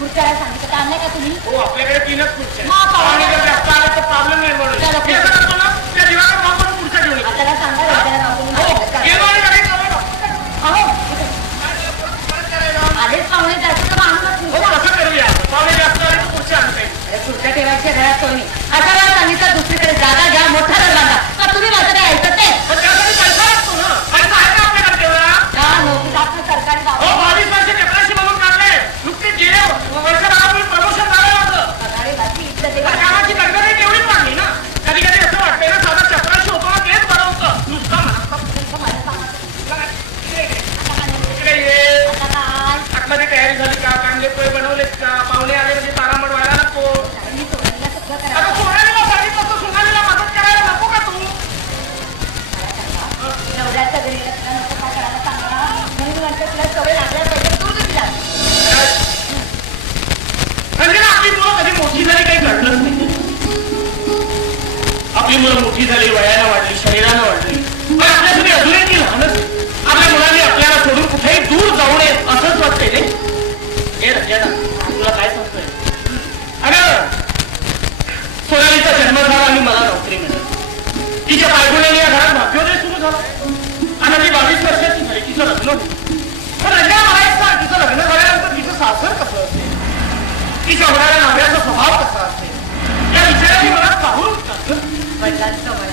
खुर्च्या सांगितलं आणलं का तुम्ही? हो आपल्याकडे 3च खुर्च्या आणि जर जास्त आले तर प्रॉब्लेम नाही म्हणून त्या जीवाला आपण खुर्च्या घेऊन त्याला सांगा आधीच पाहुणे जास्त कसं करूया पाहुणे जास्त आले तर खुर्च्या आणते खुर्च्या ठेवायच्या घरात कोणी अशा वेळा सांगितलं दुसरीकडे जागा घ्या मोठा घर बांधा का तुम्ही माझं काही ऐकत नाही त्यासाठी पैसा लागतो ना पैसा आहे का आपल्याकडे तेवढा का नोकरी आपलं सरकारी 22 वर्ष चपराशी म्हणून काढले नुकते गेले वर्षभरापूर्वी प्रमोशन झालं होतं कामाची गडबड तेवढीच वाढली ना कधी कधी असं वाटतंय ना साधा चपराशी होतो ना तेच बरं होतं नुसतं आतमध्ये तयारी झाली का कांदे पोहे बनवलेत का पाहुणे आले म्हणजे तारामड व्हायला नको आता सोनालीला सांगितलं तर सोनालीला मदत करायला नको का तू नवऱ्याच्या घरी नको काय करायला सांगा म्हणून म्हणते तुला सवय लागल्या पाहिजे दूर दिला म्हणजे आपली मुलं कधी मोठी झाली काही घडलंच नाही आपली मुलं मोठी झाली वयाला वाढली शरीरानं वाढली पण आपल्यासाठी अजूनही ती लहानच आपल्या मुलांनी आपल्याला सोडून कुठेही दूर जाऊ नये असंच वाटतंय नाही तुला काय सांगतोय अगं सोनालीचा जन्म झाला आणि मला नोकरी मिळाली तिच्या बायकोने या घरात भाग्योदय सुरू झाला आणि ती 22 वर्षाची झाली तिचं लग्न होतं पण रंगा मला एक सांग तिचं लग्न झाल्यानंतर तिचं सासर कसं असेल तिच्या होणाऱ्या नवऱ्याचा स्वभाव कसा असेल या विचाराची मला पाहून वडिलांचं वय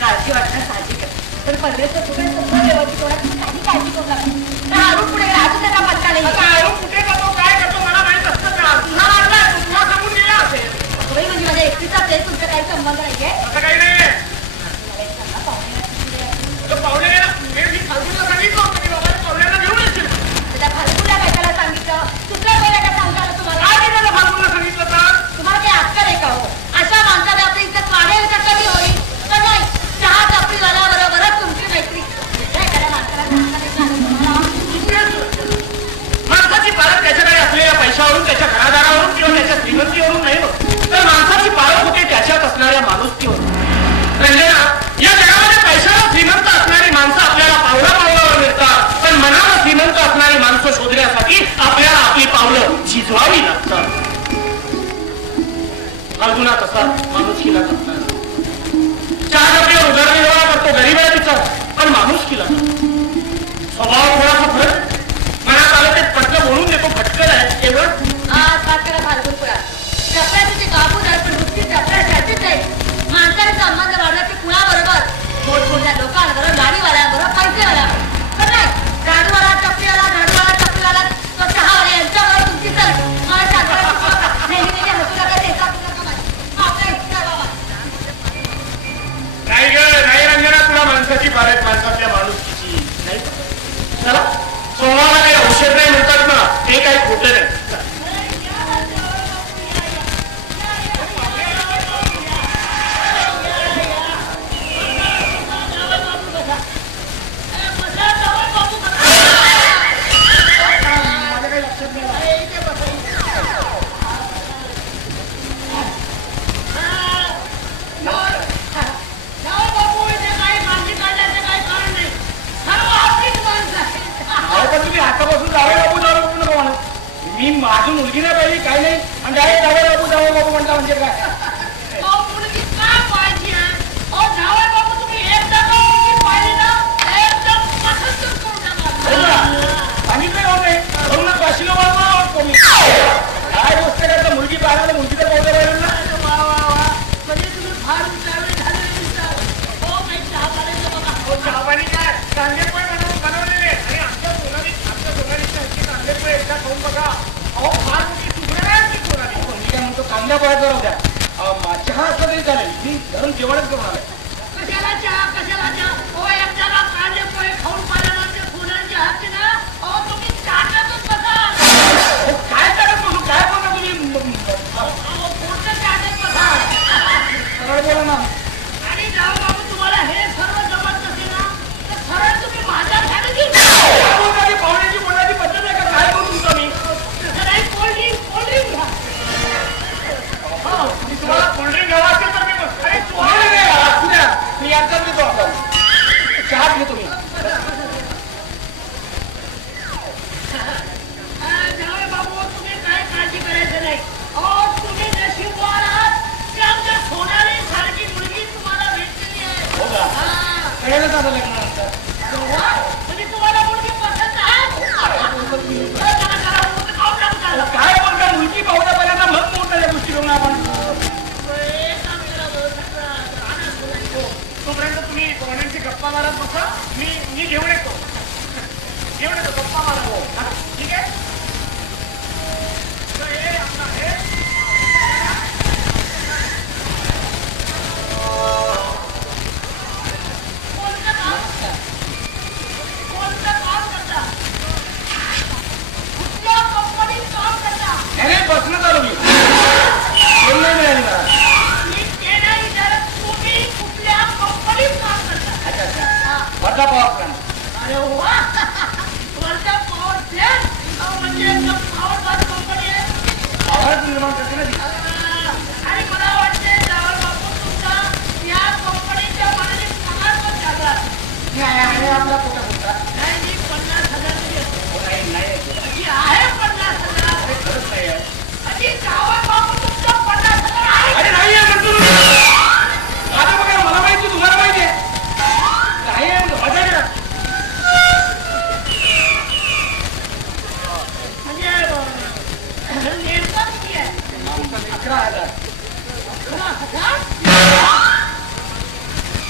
काळजी वाटणं साहजिक आहे पण परदेशात कुठे सगळं व्यवस्थित होण्याची काही काळजी करू लागली तर आरू पुढे अजून त्याचा पत्ता नाही आरू कुठे जातो काय करतो मला माहित असतं का तुला वाटलं तुला सांगून गेला असेल म्हणजे माझ्या एकटीचाच आहे तुमचा काही संबंध नाहीये असं काही नाहीये पाहुणे मी फाल्गुनला सांगितलं होतं की बाबा पाहुण्याला घेऊन येशील त्या फाल्गुनला काय त्याला सांगितलं कुठल्या बोलायला सांगता आलं तुम्हाला काय त्याला फाल्गुनला सांगितलं तर तुम्हाला काही अक्कल आहे का हो अशा माणसाने आपली इज्जत वाढेल का कधी होईल तर नाही चहा कापडीवाला बरोबरच तुमची मैत्री एखाद्या माणसाला माणसाची पाळत त्याच्याकडे असलेल्या पैशावरून त्याच्या घरादारावरून किंवा त्याच्या श्रीमंतीवरून नाही होत तर माणसाची पाळत होते त्याच्यात असणाऱ्या माणुसकीवरून रंजना या जगामध्ये पैशाला श्रीमंत असणारी माणसं आपल्याला पावलावर मिळतात पण मनाला श्रीमंत असणारी माणसं शोधण्यासाठी आपल्याला आपली पावलं झिजवावी लागतात फाल्गुना तसा माणुसकीला करतात चहा आपल्याला उदरनिर्वाह करतो गरीब आहे तिचा पण माणुसकीला स्वभाव थोडासा फरक मनात आलं ते पटकन बोलून देतो फटकन आहे एवढं फाल्गुनपुरा चपऱ्या तुझे कापून आहे पण नुसती चपऱ्या त्याचीच आहे माणसाने संबंध वाढला ते कुणाबरोबर मोठमोठ्या लोकांबरोबर गाडीवाल्यांबरोबर पैसेवाल्यांबरोबर पण नाही झाडूवाला चपलीवाला तो चहावाला यांच्यावर तुमची चल मला नेहमी हसू नका देता आपल्या इच्छा बाबा नाही ग नाही रंजना तुला माणसाची फारच माणसातल्या माणुसकीची नाही चला सोमाला काही औषध नाही म्हणतात ना ते काही खोटं नाही मी माझी मुलगी नाही पाहिजे काय नाही आणि डायरेक्ट जावं बाबू म्हटलं म्हणजे काय मुलगी का पाहिजे बाबू तुम्ही एकदा पाहिजे ना एकदम पसंत करून सांगितलं होते म्हणून काशीला कोणी काय गोष्ट करता मुलगी पाहायला मुलगी तर पाहिजे पाहिजे ना म्हणजे तुम्ही फार उंचावे झाले चहापाणी काय कांदे पण बनवलेले आणि आमच्या सोनालीच्या हस्ती कांदे पण एकदा खाऊन बघा अहो फार मोठी सुगरण आहे ती सोनाली म्हणजे काय म्हणतो कांदा पोळ्यात राहू द्या चहा असं तरी चालेल मी घरून जेवणच करून आलोय कशाला चहा एकदा कांदे पोहे खाऊन पाहिल्यानंतर सोनालीच्या हातचे ना तुम्ही चाटतच बसा काय चालत बसू काय बोलता तुम्ही पुढचं चाटत बसा सरळ बोला ना आणि जाऊ बाबू तुम्हाला हे सर्व जमत नसेल ना तर सरळ तुम्ही माझ्या फॅमिली पाहुण्याची बोलण्याची पद्धत आहे का काय बोलू तुमचं मी कोल्ड्रिंक तुम्हाला कोल्ड्रिंक हवा असेल तर मी अरे तुम्हाला मी यांच्यात देतो आपण चहा घे तुम्ही बाबू तुम्ही काय काळजी वेळेला झालं लग्न असतं. म्हणजे तुम्हाला मुलगी पसंत आहे? काय बोलता मुलगी पाहुण्या पहिल्यांदा मग मोठ्या गोष्टी करून आपण तोपर्यंत तुम्ही पाहुण्यांची गप्पा मारत बसा. मी घेऊन येतो गप्पा मारा. हो ठीक आहे. बसणं चालू मी नाही मिळाली मला. Wardha power plant. अरे वा, वर्धा पॉवर प्लांट म्हणजे एकदम पॉवर कंपनी आहे. आवाज निर्माण करते ना ती. आणि मला वाटते जावळ बापू तुमचा या कंपनीच्या मनाने पगार पण झाला. आपला कुठं बोलता नाही 50,000 नाही आहे 50,000. खरंच नाही आहे. आणि जावळ बापू तुमचा 50,000 आहे. अरे नाही आहे म्हणतो आता बघा मला माहिती तुम्हाला माहिती आहे नाही आहे मजा घ्या. म्हणजे नेमकं किती आहे? 11,000. 11,000?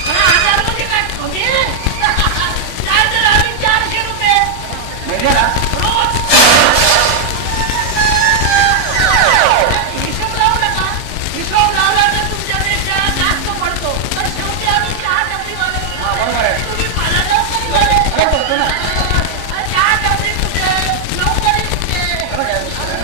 11,000 म्हणजे काय कमी आहे? काय तर आम्ही 400 रुपये महिन्याला रोज. हिशोब लावू नका. हिशोब लावला तर तुमच्यापेक्षा जास्त पडतो. पण शेवटी आम्ही चहा टपरीवाले. बरोबर आहे. तुम्ही मला नोकरीवाले. काय करतो ना चहा टपरी कुठे? नोकरी कुठे? खरं काय गोष्ट आहे.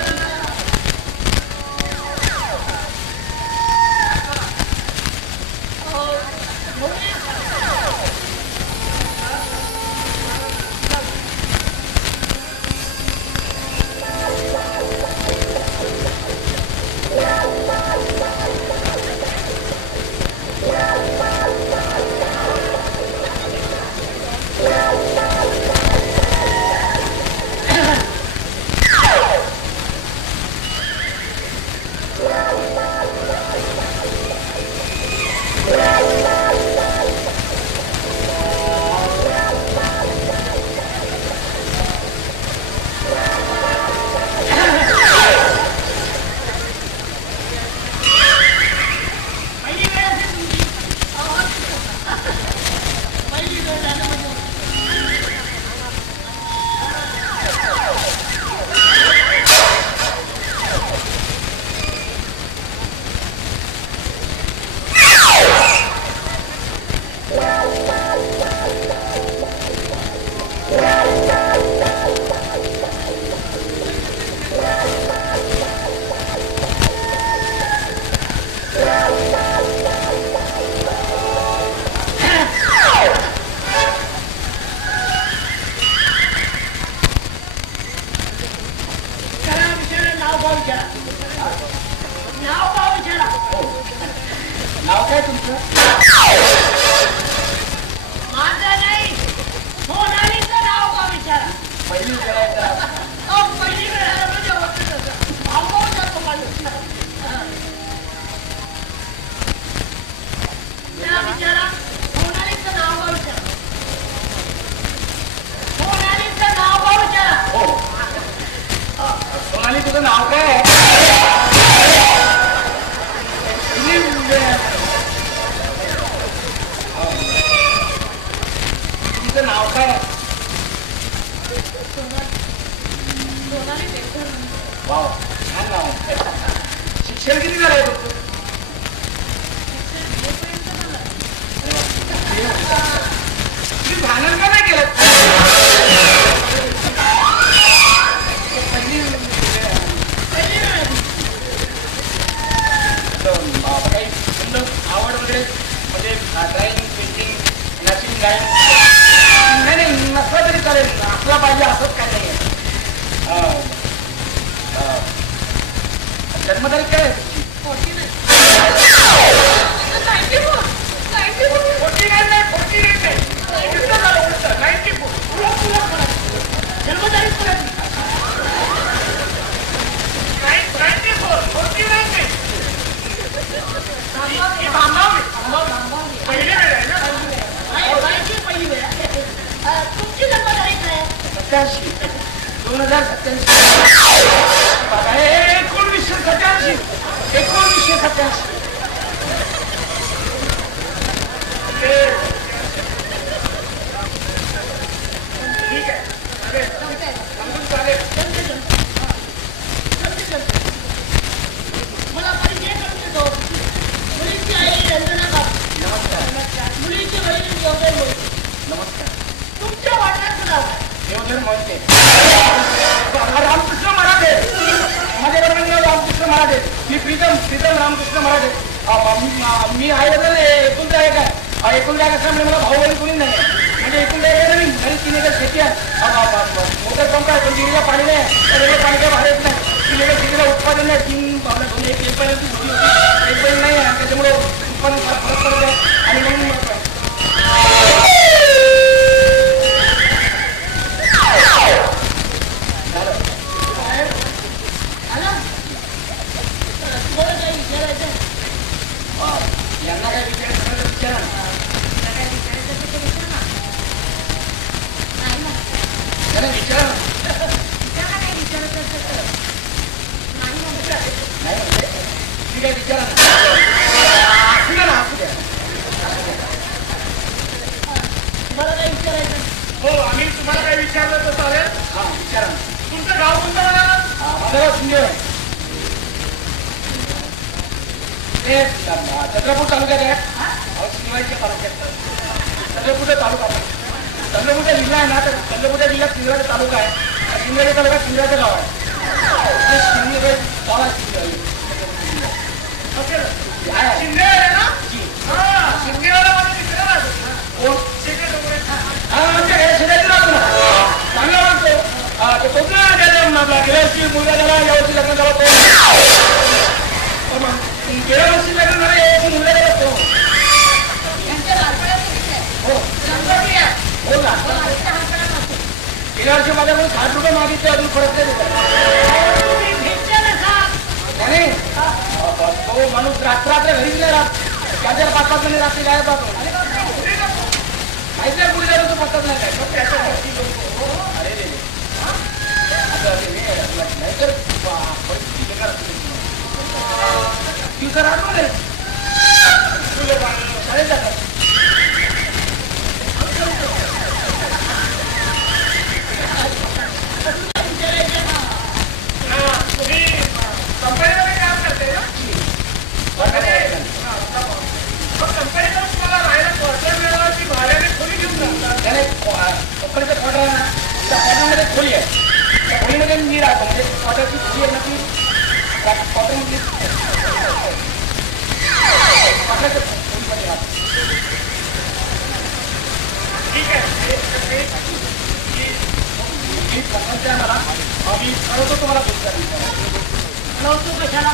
पहिली वेळ असेल तुमची. पहिली वेळ झालं म्हणजे करा विचारा. नाव गाव विचारा. नाव गाव विचारा. नाव काय तुमचं? माझं नाही, सोनालीचं नाव गाव विचारा. पहिली विचारायचं. पहिली वेळ म्हणजे होतं तसं. भाऊ जातो माणूस. त्याला विचारा. सोनालीचं नाव गाव विचारा. सोनालीचं नाव गाव विचारा. हो सोनाली तुझं नाव काय आहे? पहिली तिचं नाव काय आहे? सोनाली देवधर. वाव छान नाव आहे. शिक्षण किती झालंय तुमचं? तुम्ही भांडण का नाही केलं? पहिली पहिली वेळ काही आवड वगैरे म्हणजे ड्रॉइंग पेंटिंग नॅचिंग गाईन नाही नसलं तरी चालेल. असला पाहिजे असंच काय नाही आहे. जन्मतारीख काय आहे तुमची? 49. 49 नाही 49 नाही. उलटं झालं उलटं. 94. जन्मतारीख परत 94. 49 नाही. पहिली वेळ आहे ना. मोहिते, रामकृष्ण मराठे, माझ्याकडे रामकृष्ण मराठे, मी प्रीतम रामकृष्ण मराठे. मी आहे एकुलता एक आहे. एकुलता एक असल्यामुळे मला भाऊ बहीण कोणी नाही. म्हणजे एकुलता एक नाही, घरी 3 एकर शेती आहे, मोटर पंप आहे, पण विहिरीला पाणी नाही, तर पाणी काय बाहेर येत नाही. 3 एकर शेतीला उत्पादन नाही. 3 भावना एक पहिल्यांची होती, एक पहिली नाही आहे, त्याच्यामुळे उत्पादन फरक पडत आहे. आणि म्हणून यांना काय विचारा हो. आम्ही तुम्हाला काही विचारलं तर चालेल. हा विचारा. तुमचं गाव कोणतं म्हणाला? माझं गाव शिंदे आहे. चंद्रपूर तालुक्यात आहे. शिवाजीच्या तालुक्यात चंद्रपूरचा तालुका आहे. चंद्रपूरचा जिल्हा आहे ना, तर चंद्रपूरच्या जिल्ह्यात सिंधराचा तालुका आहे. सिंधराच्या तालुक्यात सिंधराचं गाव आहे. शिंदे आहे ना, शिंदेवाला माझा मित्र राहतो. कोण? आमच्या घरी शेजारी राहतो ना, चांगला वाटतो. तो आपला गेल्या वर्षी मुलगा झाला, यावर्षी लग्न झाला. गेल्या वर्षी लग्न झालं, यावर्षी मुलगा झाला तो. हो ना, गेल्या वर्षी माझ्याकडून 60 रुपये मागितले, अजून फरक नाही. तो माणूस रात्र घरीच नाही राहत. 4-5 जणी रात्री गायब राहतो. माहिती आहे पुढे जातो तो पत्ताच नाही काय. अरे रे नाहीतर शाळेत जातात. तुम्ही कंपनीमध्ये काम करते ना? कंपनीला तुम्हाला राहायला क्वार्टर मिळाला की भाड्याने खोली घेऊन जातात? कंपनीचा क्वार्टर आहे ना, त्या क्वार्टरमध्ये खोली आहे. त्या खोलीमध्ये मी राहतो. म्हणजे क्वार्टरची खोली आहे ना, ती क्वार्टरमध्ये क्वार्टरच्या खोलीमध्ये राहतो. ठीक आहे. मी पसंत आहे मला. आम्ही ठरवतो तुम्हाला नव्हतो कशाला.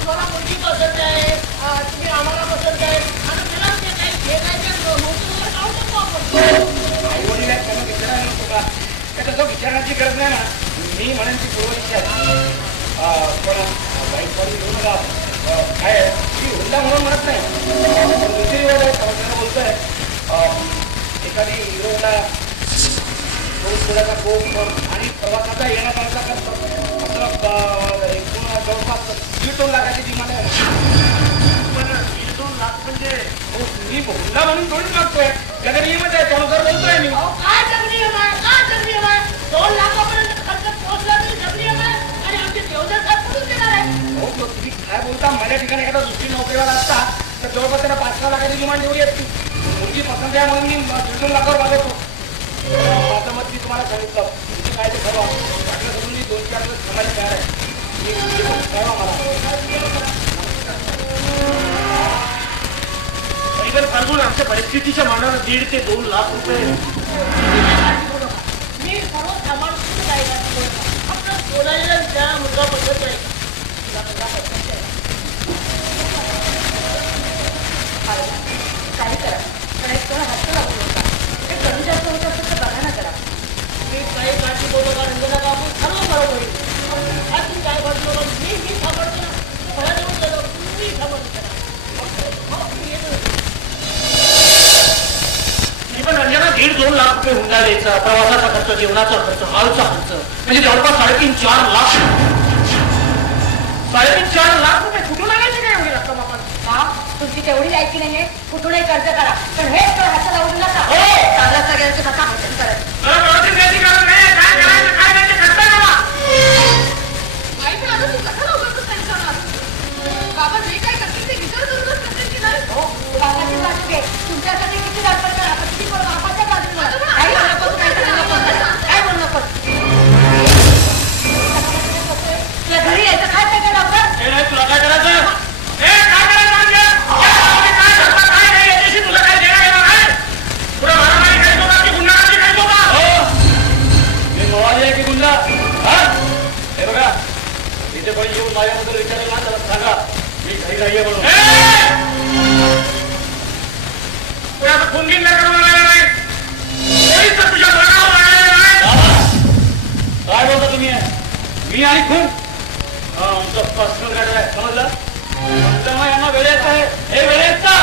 तुम्हाला मुलगी पसंत आहे, तुम्ही आम्हाला पसंत आहे, आणि त्याला ते काही खेळायचं आई वडील आहेत, त्यांना विचारा नाही तुम्हाला. त्या तसं विचारण्याची गरज नाही ना. मी म्हणेन ती पूर्वची आहे. पण वाईट वाडी घेऊ नका. काय ती हुल्ला म्हणून म्हणत नाही. रीतिरिवाज आहे, समजण्याला बोलतोय. एखादी हिरोला 2 थोड्याचा कोप आणि प्रवासाचा येण्याचा खर्च एकूण जवळपास 1.5 लाखाची डिमांड आहे. पण 1.5 लाख म्हणजे मी हुल्ला म्हणून थोडीच मागतोय. त्याकडे नियमच आहे, त्यानुसार बोलतोय मी. काय जगनियम आहे, काय जगनियम आहे? 2 लाखापर्यंत खर्च पोहोचला तरी जगनियम आहे. आणि आमचे देवदार साहेब कुठून देणार आहे? हो, तुम्ही काय बोलता? माझ्या ठिकाणी एखादा दुसरी नोकरीवाला असता तर जवळपास त्यांना 5-6 लाखाची डिमांड एवढी असती. मुलगी पसंत आहे म्हणून मी 1.5 लाखावर मागवतो. माझं मत मी तुम्हाला सांगितलं. तुमची काय ते ठरवा. वाटलं सोडून मी 2-4 दिवस थांबायला तयार आहे. तरी पण फाल्गुन आमच्या परिस्थितीच्या मानानं 1.5 ते 2 लाख रुपये. मी सर्व सामान आपलं बोलायला त्या मुलगा पद्धत आहे. काही करा, पण एक थोडा हात लागू होता. ते कमी जास्त होत असेल तर बघा ना करा. मी काही काळजी बोलतो का रंजना काकू सर्व बरोबर होईल. तुम्ही काय बघतो मी सापडतो ना. मला देऊन गेलो तुम्ही सापडतो. पण रंजना 1.5-2 लाख रुपये हुंडा द्यायचा, प्रवासाचा खर्च, जेवणाचा खर्च, हॉलचा खर्च, म्हणजे जवळपास 3.5-4 लाख. 3.5-4 लाख रुपये कुठून आणायचे काय एवढी रक्कम आपण? हा, तुमची तेवढी जायची नाहीये. कुठूनही कर्ज करा, पण हेच तर हात लावू नका. हो, चांगला सगळ्यांचं कसा भाषण करत. बाबा जे काय करतील ते विचार करूनच करतील की नाही? हो, बाबाची बाजू घे. तुमच्यासाठी किती धडपड करा, किती बाबाच्या बाजूला काही खून गिन करून आलेला नाही, कोणीच तुझ्या मनावर आलेलं नाही. काय बोलता तुम्ही? मी आणि खून आमचं पर्सनल गाडी आहे, समजलं? मग यांना वेळेत आहे, हे वेळेत का?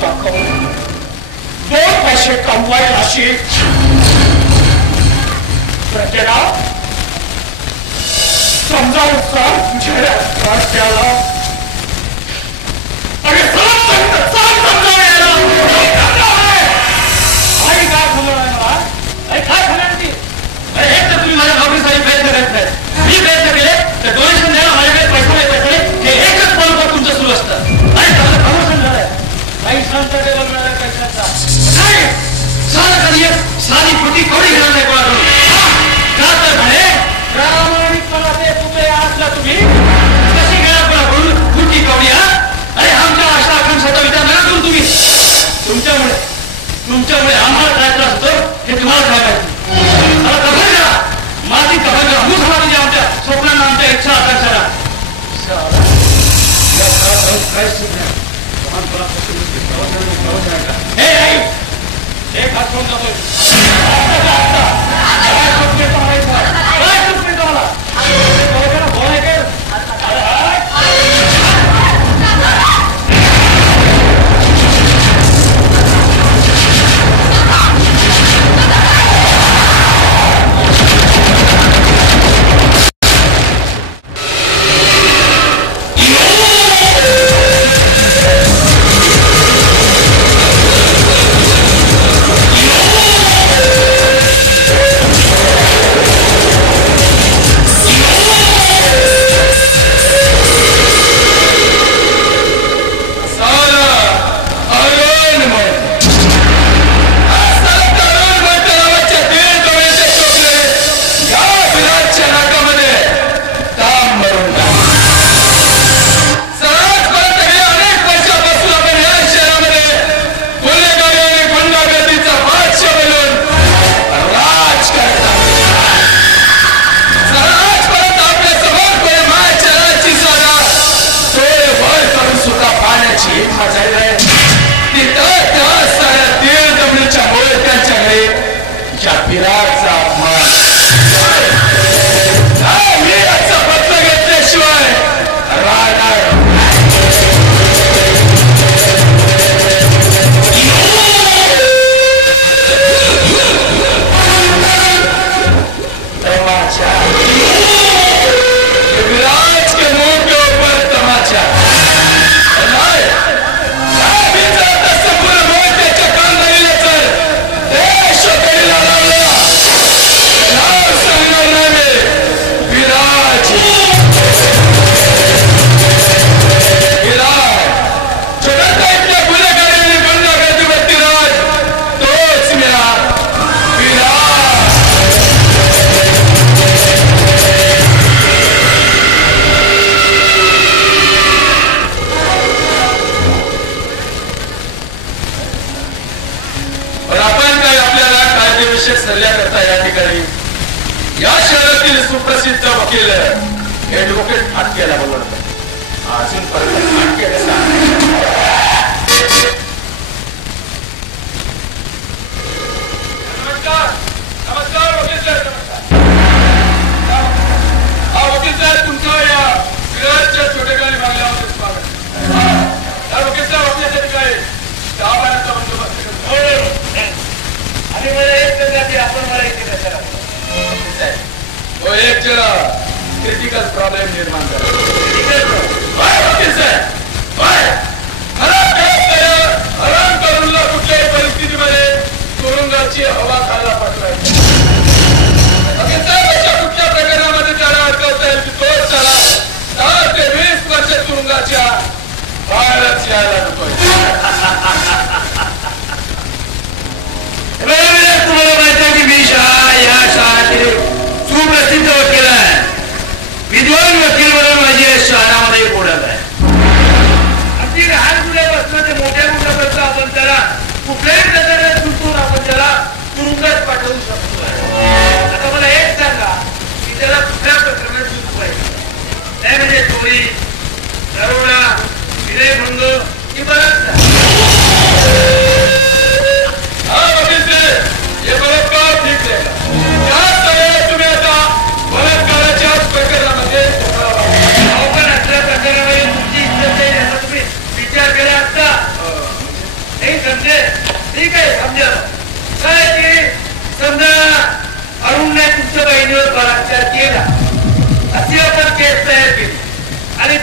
दाखवून 2 पैसे कमवायला अशी प्रजेला समजावून सांग तुझ्या त्याला अरे आई काय खबर आहे मला काय खबर ती अरे एक तर तुम्ही माझ्या नोकरीसाठी प्रयत्न करत नाही मी प्रयत्न केले तर डोनेशन द्यायला माझ्याकडे पैसा नाही पैसे हे एकच फोन तुमचं सुरू असतं आणि त्याचं प्रमोशन झालंय काही संस्था टेबल मिळाला पैशाचा नाही साधं कधी साधी फुटी कवडी घेणार नाही कोणाकडून का तर म्हणे प्रामाणिकपणा ते तुझे असला तुम्ही कशी घेणार कोणाकडून फुटी कवडी अरे आमच्या अशा आकांक्षाचा विचार नका करून तुम्ही तुमच्यामुळे आम्हाला काय त्रास होतो हे तुम्हाला काय माहिती मला कबूल करा माझी कबूल करा मूळ म्हणजे आमच्या स्वप्नांना आमच्या इच्छा आकांक्षाला हे आई एक हात फोन जातोय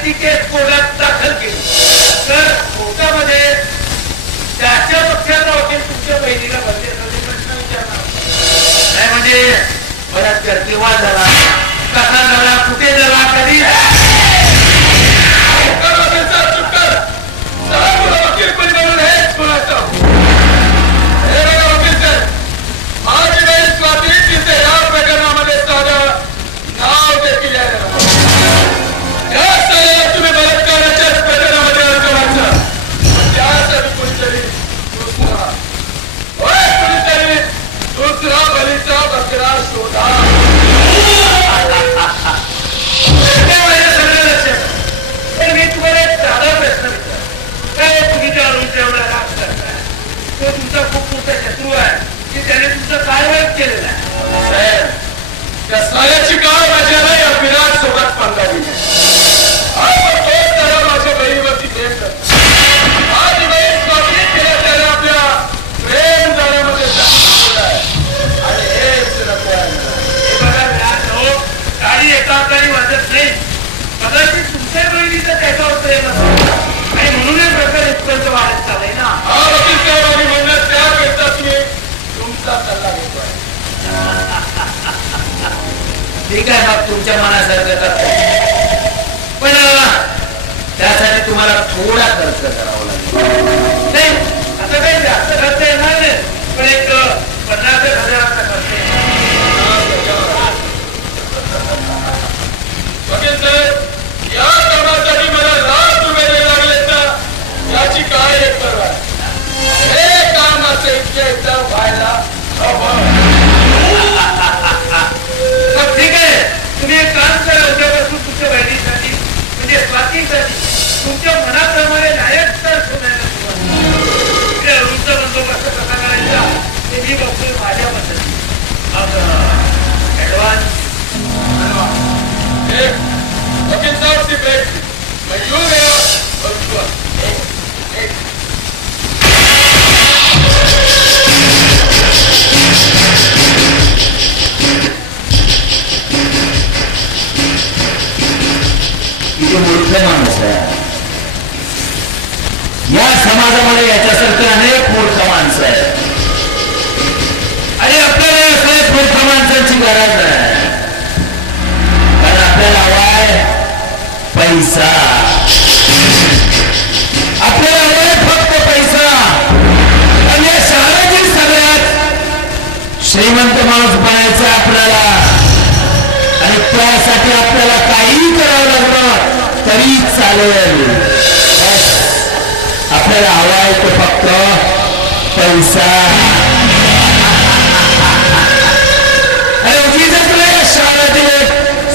ती केस कोर्टात दाखल केली तर कोर्टामध्ये त्याच्या पक्षाचा वकील तुमच्या बहिणीला बदली प्रश्न विचारणार नाही. म्हणजे बलात्कार केव्हा झाला, कसा झाला, कुठे झाला, कधी वकील पण बनवून हेच कोणाचं हे बघा वकील सर, माझी बहीण स्वाती तिथे या प्रकरणामध्ये साधं नाव देखील आहे. तुम्ही बलात्काराच्याच प्रकरणामध्ये अर्ज वाचा, त्यासाठी कोणीतरी दुसरा बलीचा बकरा शोधा. सगळं लक्षात. पण मी तुम्हाला एक साधा प्रश्न विचारतो, काय तुम्ही त्या अरुणचा एवढा राग करताय? तो तुमचा खूप मोठा शत्रू आहे की त्याने तुमचं काय वाईट केलेलं आहे? साहेब, त्या साऱ्याची काय माझ्याला या विराट सोबत पंगावी माझ्या बहिणीवरती प्रेम करतो. माझी बहीण स्वाती केल्या त्याने आपल्या प्रेम जाण्यामध्ये आणि हेच नको आहे. बघा गाडी एका हाताने वाजत नाही. कदाचित तुमच्या बहिणीचं त्याच्यावर प्रेम असतं आणि म्हणून हे प्रकार इथपर्यंत वाढत चाललंय ना. हा वकील साहेब, आणि म्हणणं त्याकरता तुम्ही तुमचा सल्ला घेतोय. ठीक आहे, मग तुमच्या मनासारखं करतो, पण त्यासाठी तुम्हाला थोडा खर्च करावा लागेल. नाही आता काही जास्त खर्च येणार नाही, पण एक 50,000 खर्च वकील साहेब, या कामासाठी मला ₹1,00,000 द्यावे लागले तर याची काय एक परवा. हे काम असं इतक्या एकदा व्हायला हवं. ठीक आहे, तुम्ही एक काम करा, उद्यापासून तुमच्या बहिणीसाठी म्हणजे स्वातीसाठी तुमच्या मनाप्रमाणे लायक तर शोधायला सुरुवात. अरुणचा बंदोबस्त कसा करायचा ते मी बघतोय माझ्या पद्धती. ऍडव्हान्स वकील साहब ची ब्रेक मैं यूं गया और किती मूर्ख माणूस आहे या समाजामध्ये. याच्यासारखे अनेक मूर्ख माणसं आहेत आणि आपल्याला असं मूर्ख माणसांची गरज आहे. कारण आपल्याला हवाय पैसा, आपल्याला हवाय फक्त पैसा. आणि या शहरातील सगळ्यात श्रीमंत माणूस बनायचं आपल्याला, आणि त्यासाठी आपल्याला काहीही करावं लागलं तरी चालेल. आपल्याला हवाय तो फक्त पैसा. आणि उगीचच नाही, शहरातील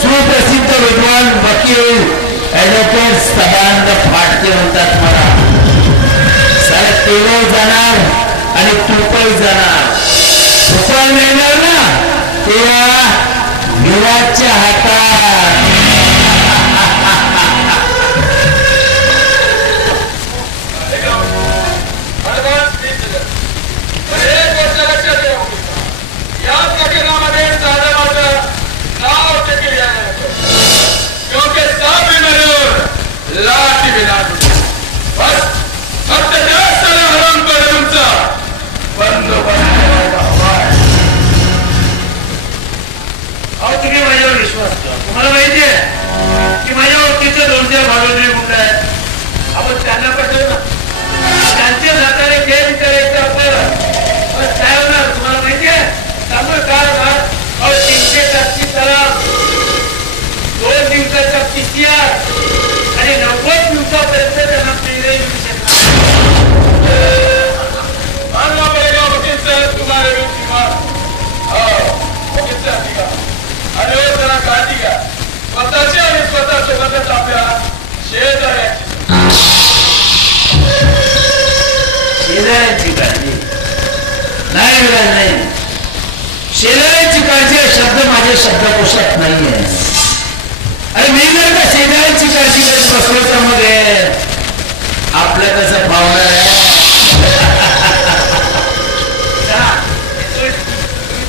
सुप्रसिद्ध विद्वान वकील ऍडव्होकेट सदानंद फाटके म्हणतात मला, सारे तेलही जाणार आणि तुपही जाणार. तुपा मिळणार ना तेव्हा विराटच्या हातात. या प्रकरणामध्ये साधं माझं नाव देखील यायला नको, क्योंकि साथ में लाठी बिना बस फक्त जास्त हराम करूनचा बंदोबस्त करायला हवाय. अहो तुम्ही माझ्यावर विश्वास ठेवा. तुम्हाला माहितीये की माझ्या ओळखीचे 2-4 भावंडे मुलं आहेत. आपण त्यांना पटवलं ना, त्यांच्या हाताने जे विचारायचं आपल्याला काय होणार तुम्हाला माहितीये. त्यामुळे काय होणार, 300 तलाक, 2 दिवसाच्या PCR आणि 90 दिवसापर्यंत त्यांना पेरे मिळू शकणार. मानना पडेगा वकील साहेब तुम्हारे भी दिमाग. वकील साहेब ठीक आहे, आणि हो जरा काळजी घ्या स्वतःची आणि स्वतःसोबतच आपल्या शेजाऱ्याची काळजी नाही मिळाल नाही. शेजाऱ्यांची काळजी हा शब्द माझ्या शब्दकोशात नाहीये. आणि मी जर का शेजाऱ्यांची काळजी करत बसलो तर मग आपलं कसं पावणार आहे.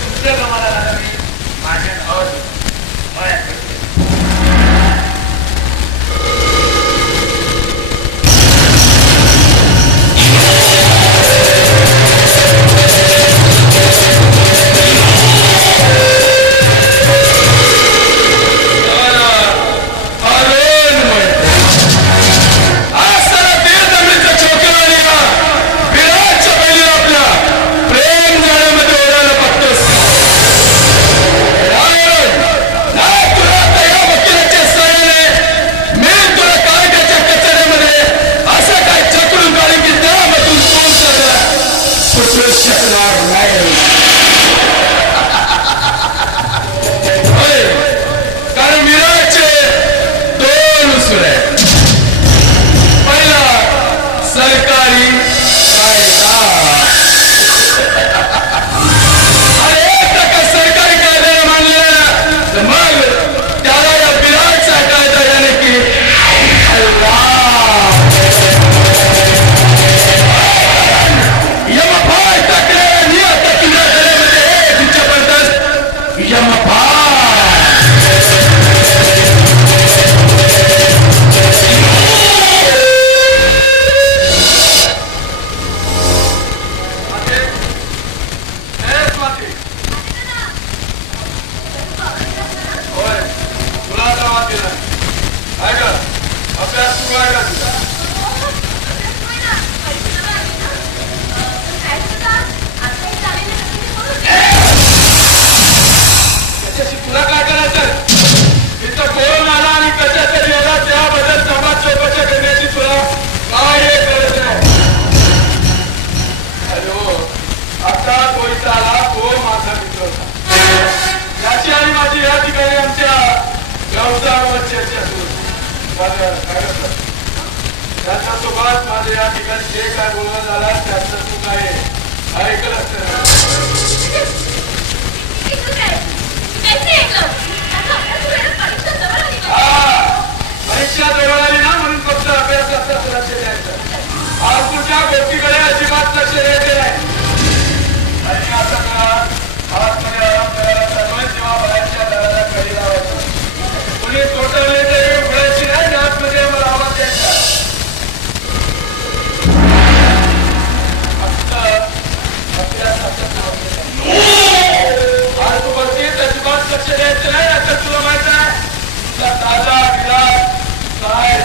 तुमच्या कामाला माझ्या त्याच्या सोबत माझं या ठिकाणी जे काय बोलणं झालं त्याचं तू काय ऐकलंच परीक्षा जवळ आली ना म्हणून फक्त अभ्यासात लक्ष द्यायचं फालतूच्या गोष्टीकडे अजिबात लक्ष द्यायचे नाही आणि असं करा आतमध्ये आराम करायला चालूय तेव्हा बाहेरच्या दाराला कडी लावायचं कुणी तोटवले तरी उघडायची नाही आतमध्ये मला आवाज द्यायचा अजिबात लक्ष द्यायचं नाही आता तुला माहित आहे तुझा ताजा विलास काय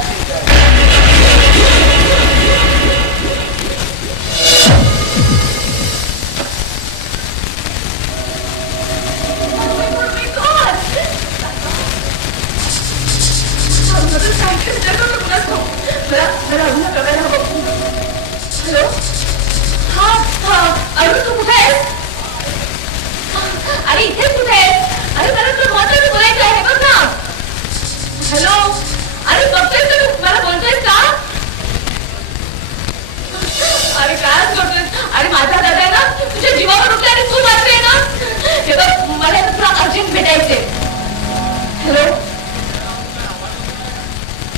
हॅलो हा हा अरुण तू कुठे आहेस अरे इथेच कुठे आहेस अरे मला तुला महत्वाचं बोलायचं आहे बघ ना हॅलो अरे बघतोयस तू मला बोलतोयस का अरे कायच करतोयस अरे माझा दादा आहे ना तुझ्या जीवावर उठला आणि तू वाचते ना हे बघ मला तुला अर्जंट भेटायचे हॅलो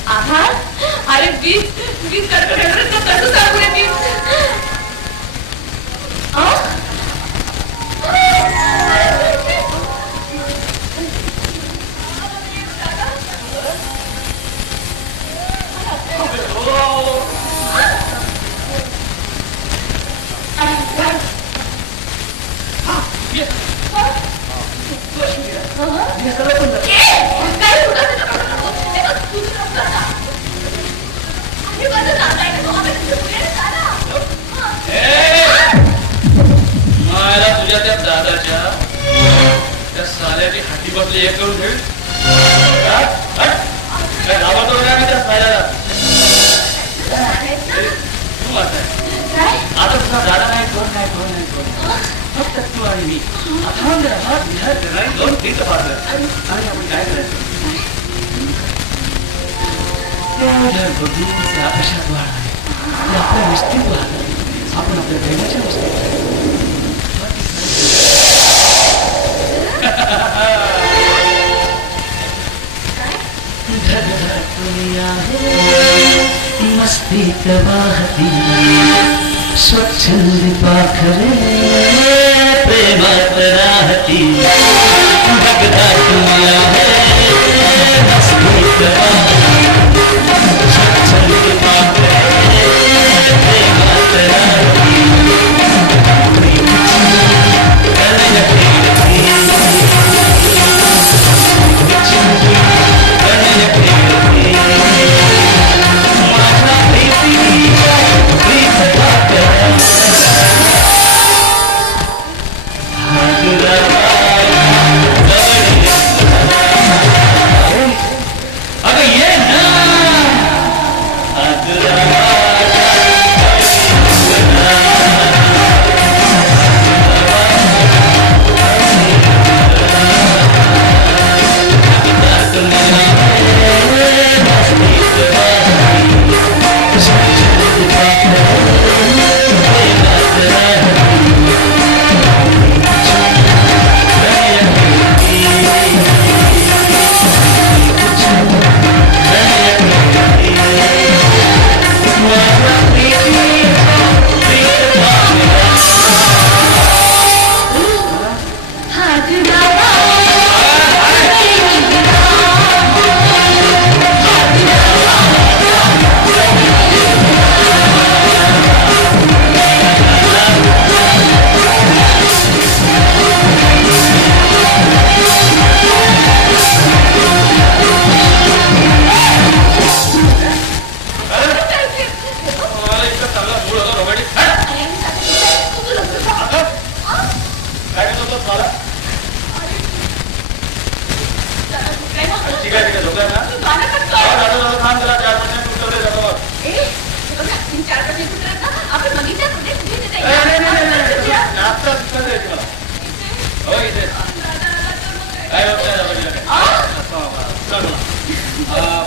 आभार अरे वीस कसं सांगू रे मी तुझ्या त्या दादाच्या त्या साल्याची हाती बसली हे करून घेईल गावात त्या साल्याला तू आता तुझा दादा नाही कोण फक्त तू आणि मी दोन तीन तपासलं आणि आपण काय करायचं आकाशात वाढ आपल्या वस्तीत वाढ आपण आपल्या प्रेमाच्या वस्तीत मस्ती प्रवाहती स्वच्छंद पाखरे प्रेमात राहती भगता तुला है मस्ती प्रवाहती स्वच्छंद पाखरे प्रेमात राहती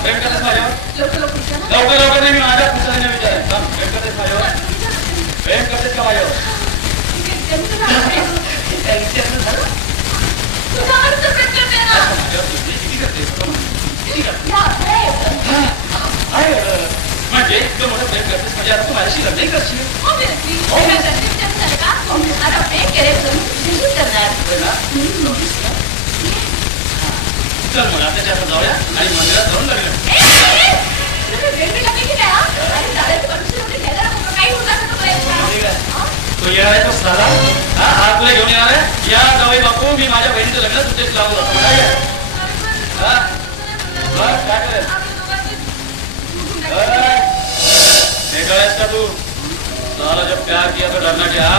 प्रेम करत माझ्यावर लवकर नाही मी माझ्या पुस्तकाने विचारेन. व्यंकटेश माझ्यावर व्यंकटेश का माझ्यावर म्हणजे इतकं मोठं प्रेम करतेस म्हणजे आता तू माझ्याशी लग्न करशील. चल मग आता त्याला जाऊया आणि मंदिरात जाऊन लग्न. तो येणार आहे तो साला हा तुला घेऊन येणार आहे. या जावई बापू मी माझ्या बहिणीचं लग्न तुझ्याशी लावून जातो. काय करेल हे कळायस का तू साला जब प्यार किया तो डरना क्या.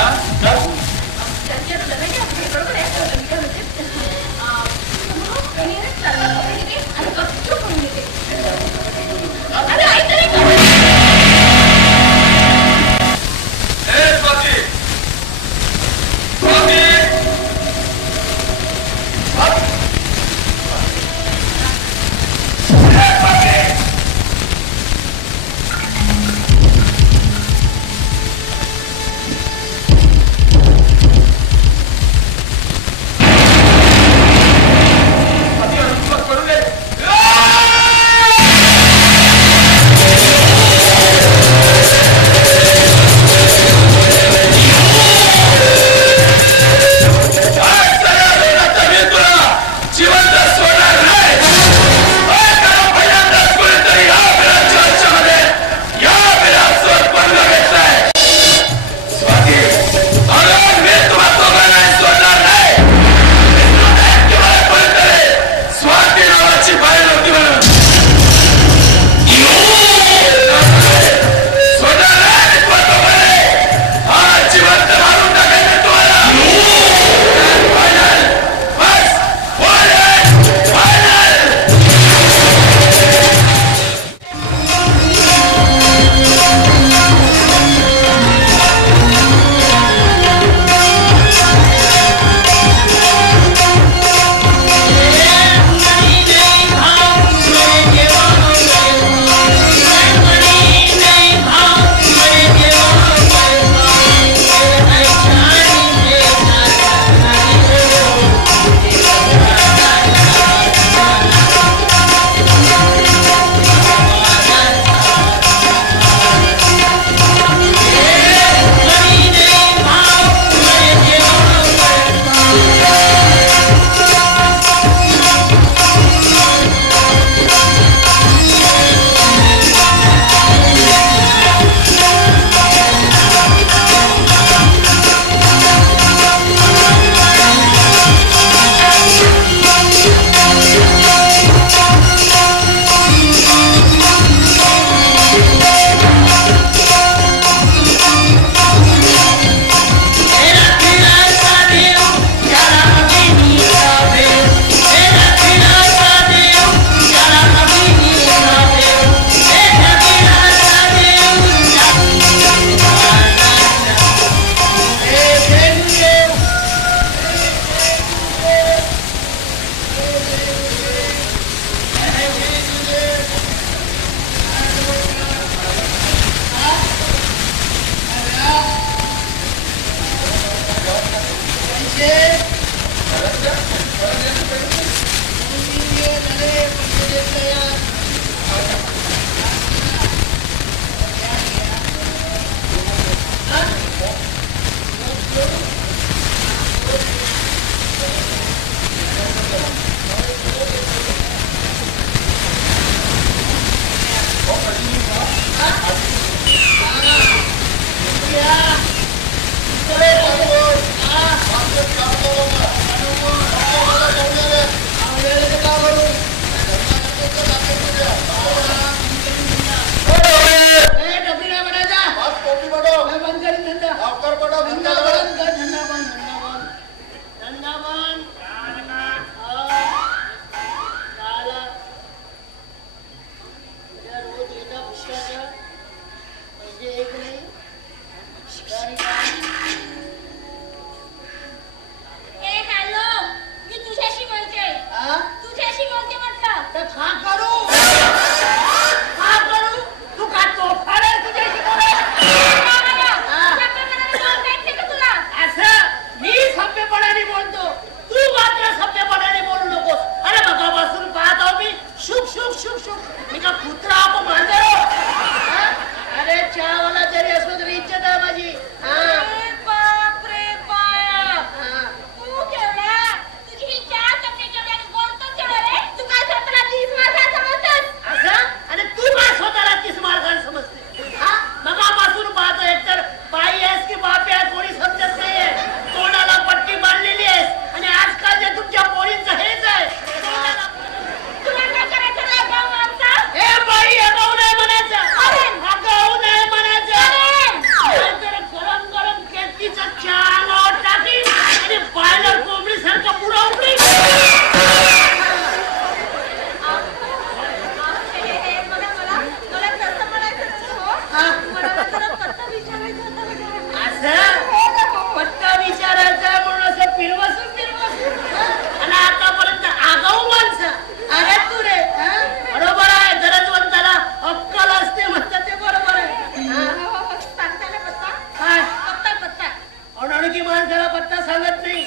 सांगत नाही.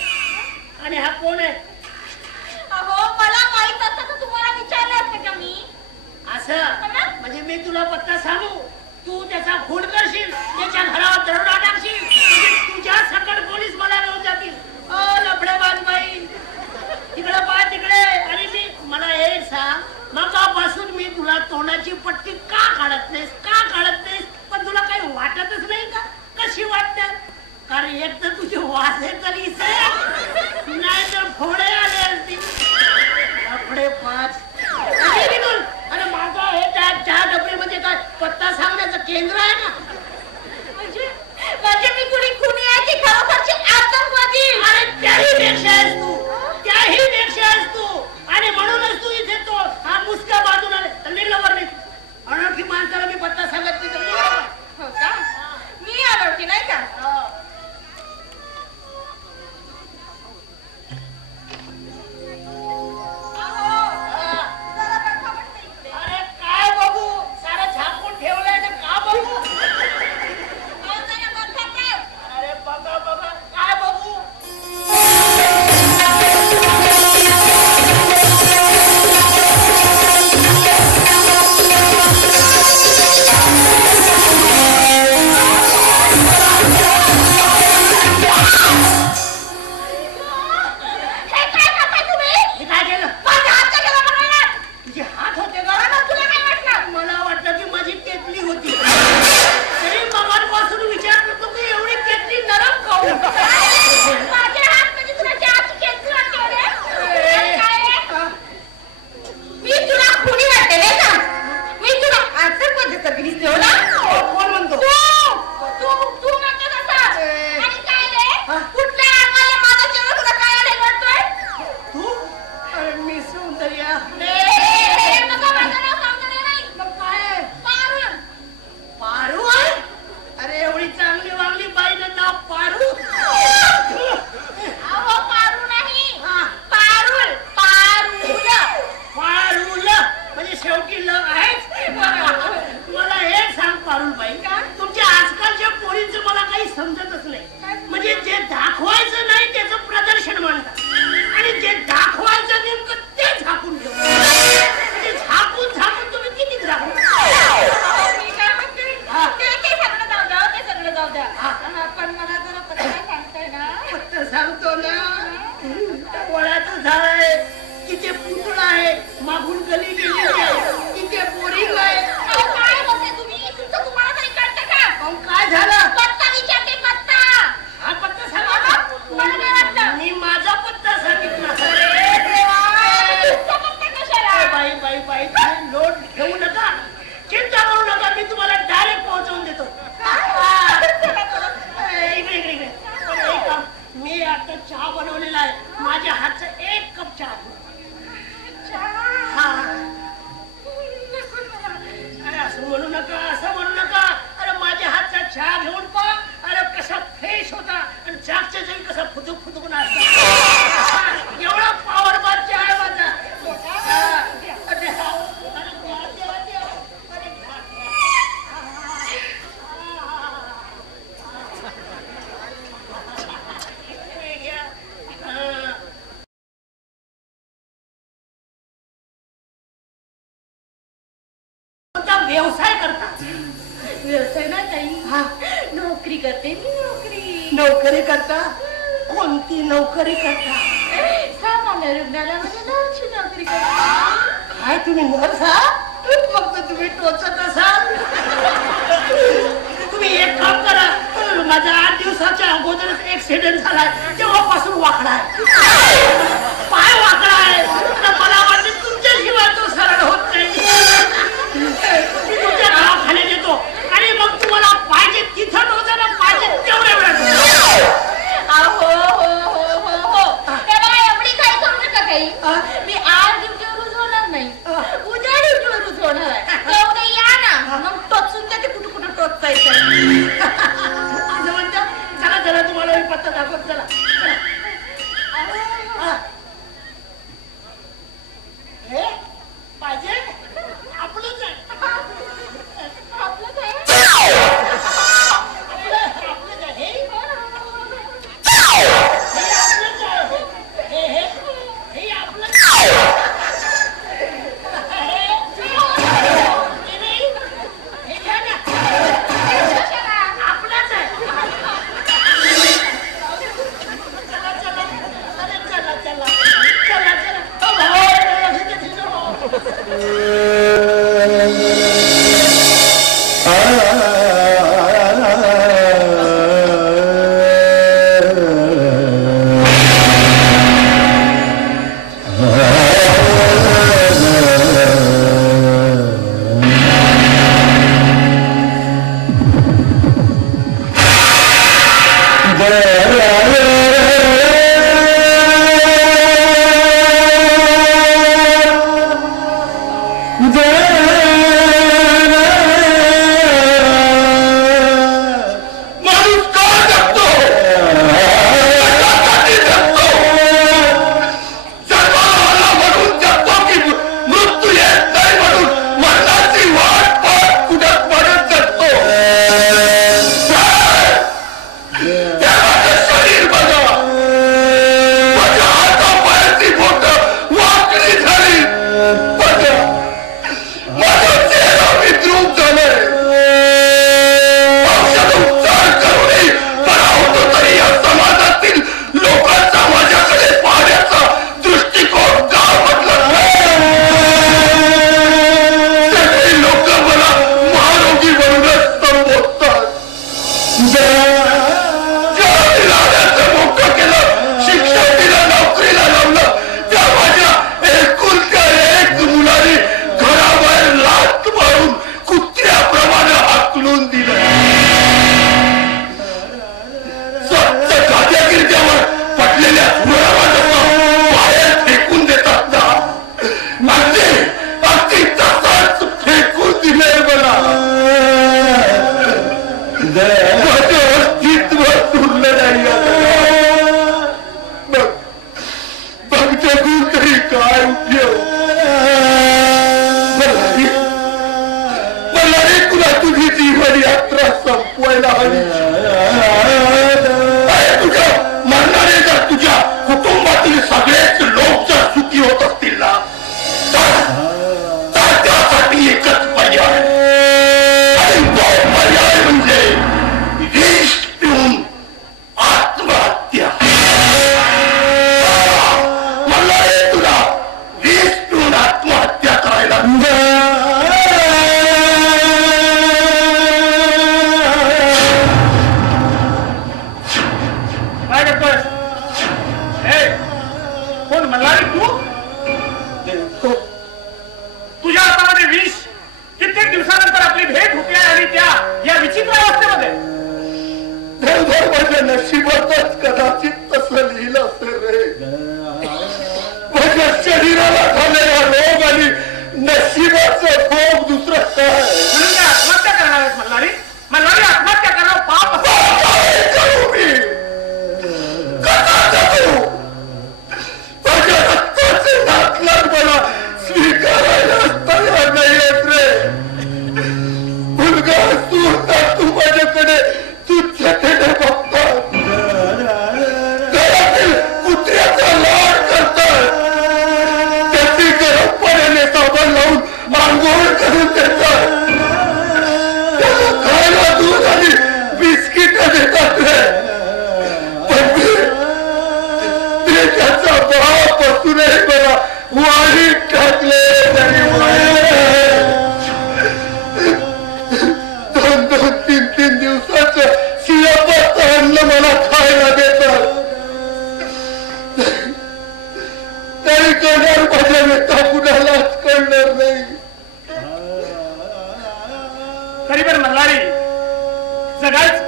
आणि हा कोण आहे? अहो मला माहित असतं तर तुम्हाला विचारलं असतं का मी? असं म्हणजे मी तुला पत्ता सांगू, तू त्याचा खून करशील, त्याच्या घरावर दरोडा टाकशील, म्हणजे तुझ्या सकट पोलीस मला घेऊन जातील. लफडेबाज बाई, तिकडे पहा तिकडे. आणि मी मला हे सांग, मगापासून मी तुला तोंडाची पट्टी का काढत नाहीस, का काढत नाहीस? पण तुला काही वाटतच नाही का? कशी वाटत? कारण एक तर तुझे वासे तरी नाही तर फोडे आले असतील. लफडे पाच. अरे माझा हे त्या चहा डबरीमध्ये काय पत्ता सांगण्याचं केंद्र आहे ना? म्हणजे मी कुणी खुनी आहे की खरोखरची आतंकवादी? अरे त्याही पेक्षा आहेस तू, त्याही पेक्षा आहेस तू. आणि म्हणूनच तू इथे तो हा मुसका बांधून आले. तर निर्लवर नाही, अनोळखी माणसाला मी पत्ता सांगत नाही तर हो का? मी अनोळखी नाही का? अरे काय बघू, सारं झाकून ठेवलंय ना, का बघू? अरे बघा बघा, काय बघू? व्यवसाय करता? व्यवसाय ना ताई, नोकरी करते मी. नोकरी करता? कोणती नोकरी करता? सामान्य रुग्णालयामध्ये नर्सची नोकरी करता. काय तुम्ही नर्स आहात? फक्त तुम्ही टोचत असाल. तुम्ही एक काम करा, माझा 8 दिवसाच्या अगोदरच ऍक्सिडेंट झालाय, तेव्हापासून वाकडा आहे, पाय वाकडा आहे. तर मला वाटते तुमच्याशिवाय तो सरळ होत नाही. मी तुमच्या दवाखान्यात येतो आणि मग तुम्हाला पाहिजे तिथं टोचायला पाहिजे तेवढ्या वेळात. हो ते बघा, एवढी काही करू नका काही. मी आज ड्युटीवर रुज होणार नाही, उद्या ड्युटीवर रुज होणार आहे. तेवढं या ना, मग टोचून त्याचे कुठं कुठं टोचता येतं. असं म्हणतात. चला चला, तुम्हाला मी पत्ता दाखवत. चला हे पाहिजे आपलंच आहे. आपलंच आहे. आपलंच आहे. मल्हारी तू तुझ्या हातामध्ये विष कित्येक दिवसानंतर आपली भेट होते आणि त्या या विचित्र अवस्थेमध्ये देवधर माझ्या नशिबातच कदाचित तसं लिहिलं असेल रे. माझ्या शरीराला झालेला रोग आणि नशिबाचं भोग दुसरं काय म्हणून काय आत्महत्या करणार आहेस मल्हारी? मल्हारी आत्महत्या करणं पाप करू मी कसा करू? माझ्या रक्ताचे नातलग मला स्वीकारायला तयार नाही आहेत रे. मुलगा तू माझ्याकडे तुच्छतेने बघतात, घरातील कुत्र्याचा लाड करतात, त्याची गरम पाण्याने साबण लावून आंघोळ करून देतात, त्याला खायला दूध आणि बिस्किट देतात रे. पण ते त्याचा भाव असूनही मला वाढीत टाकले. दोन तीन दिवसाचं शियापात अन्न मला खायला देतात. तरी करणार माझ्या व्यथा कुणालाच कळणार नाही. तरी पण मल्हारी जगायचं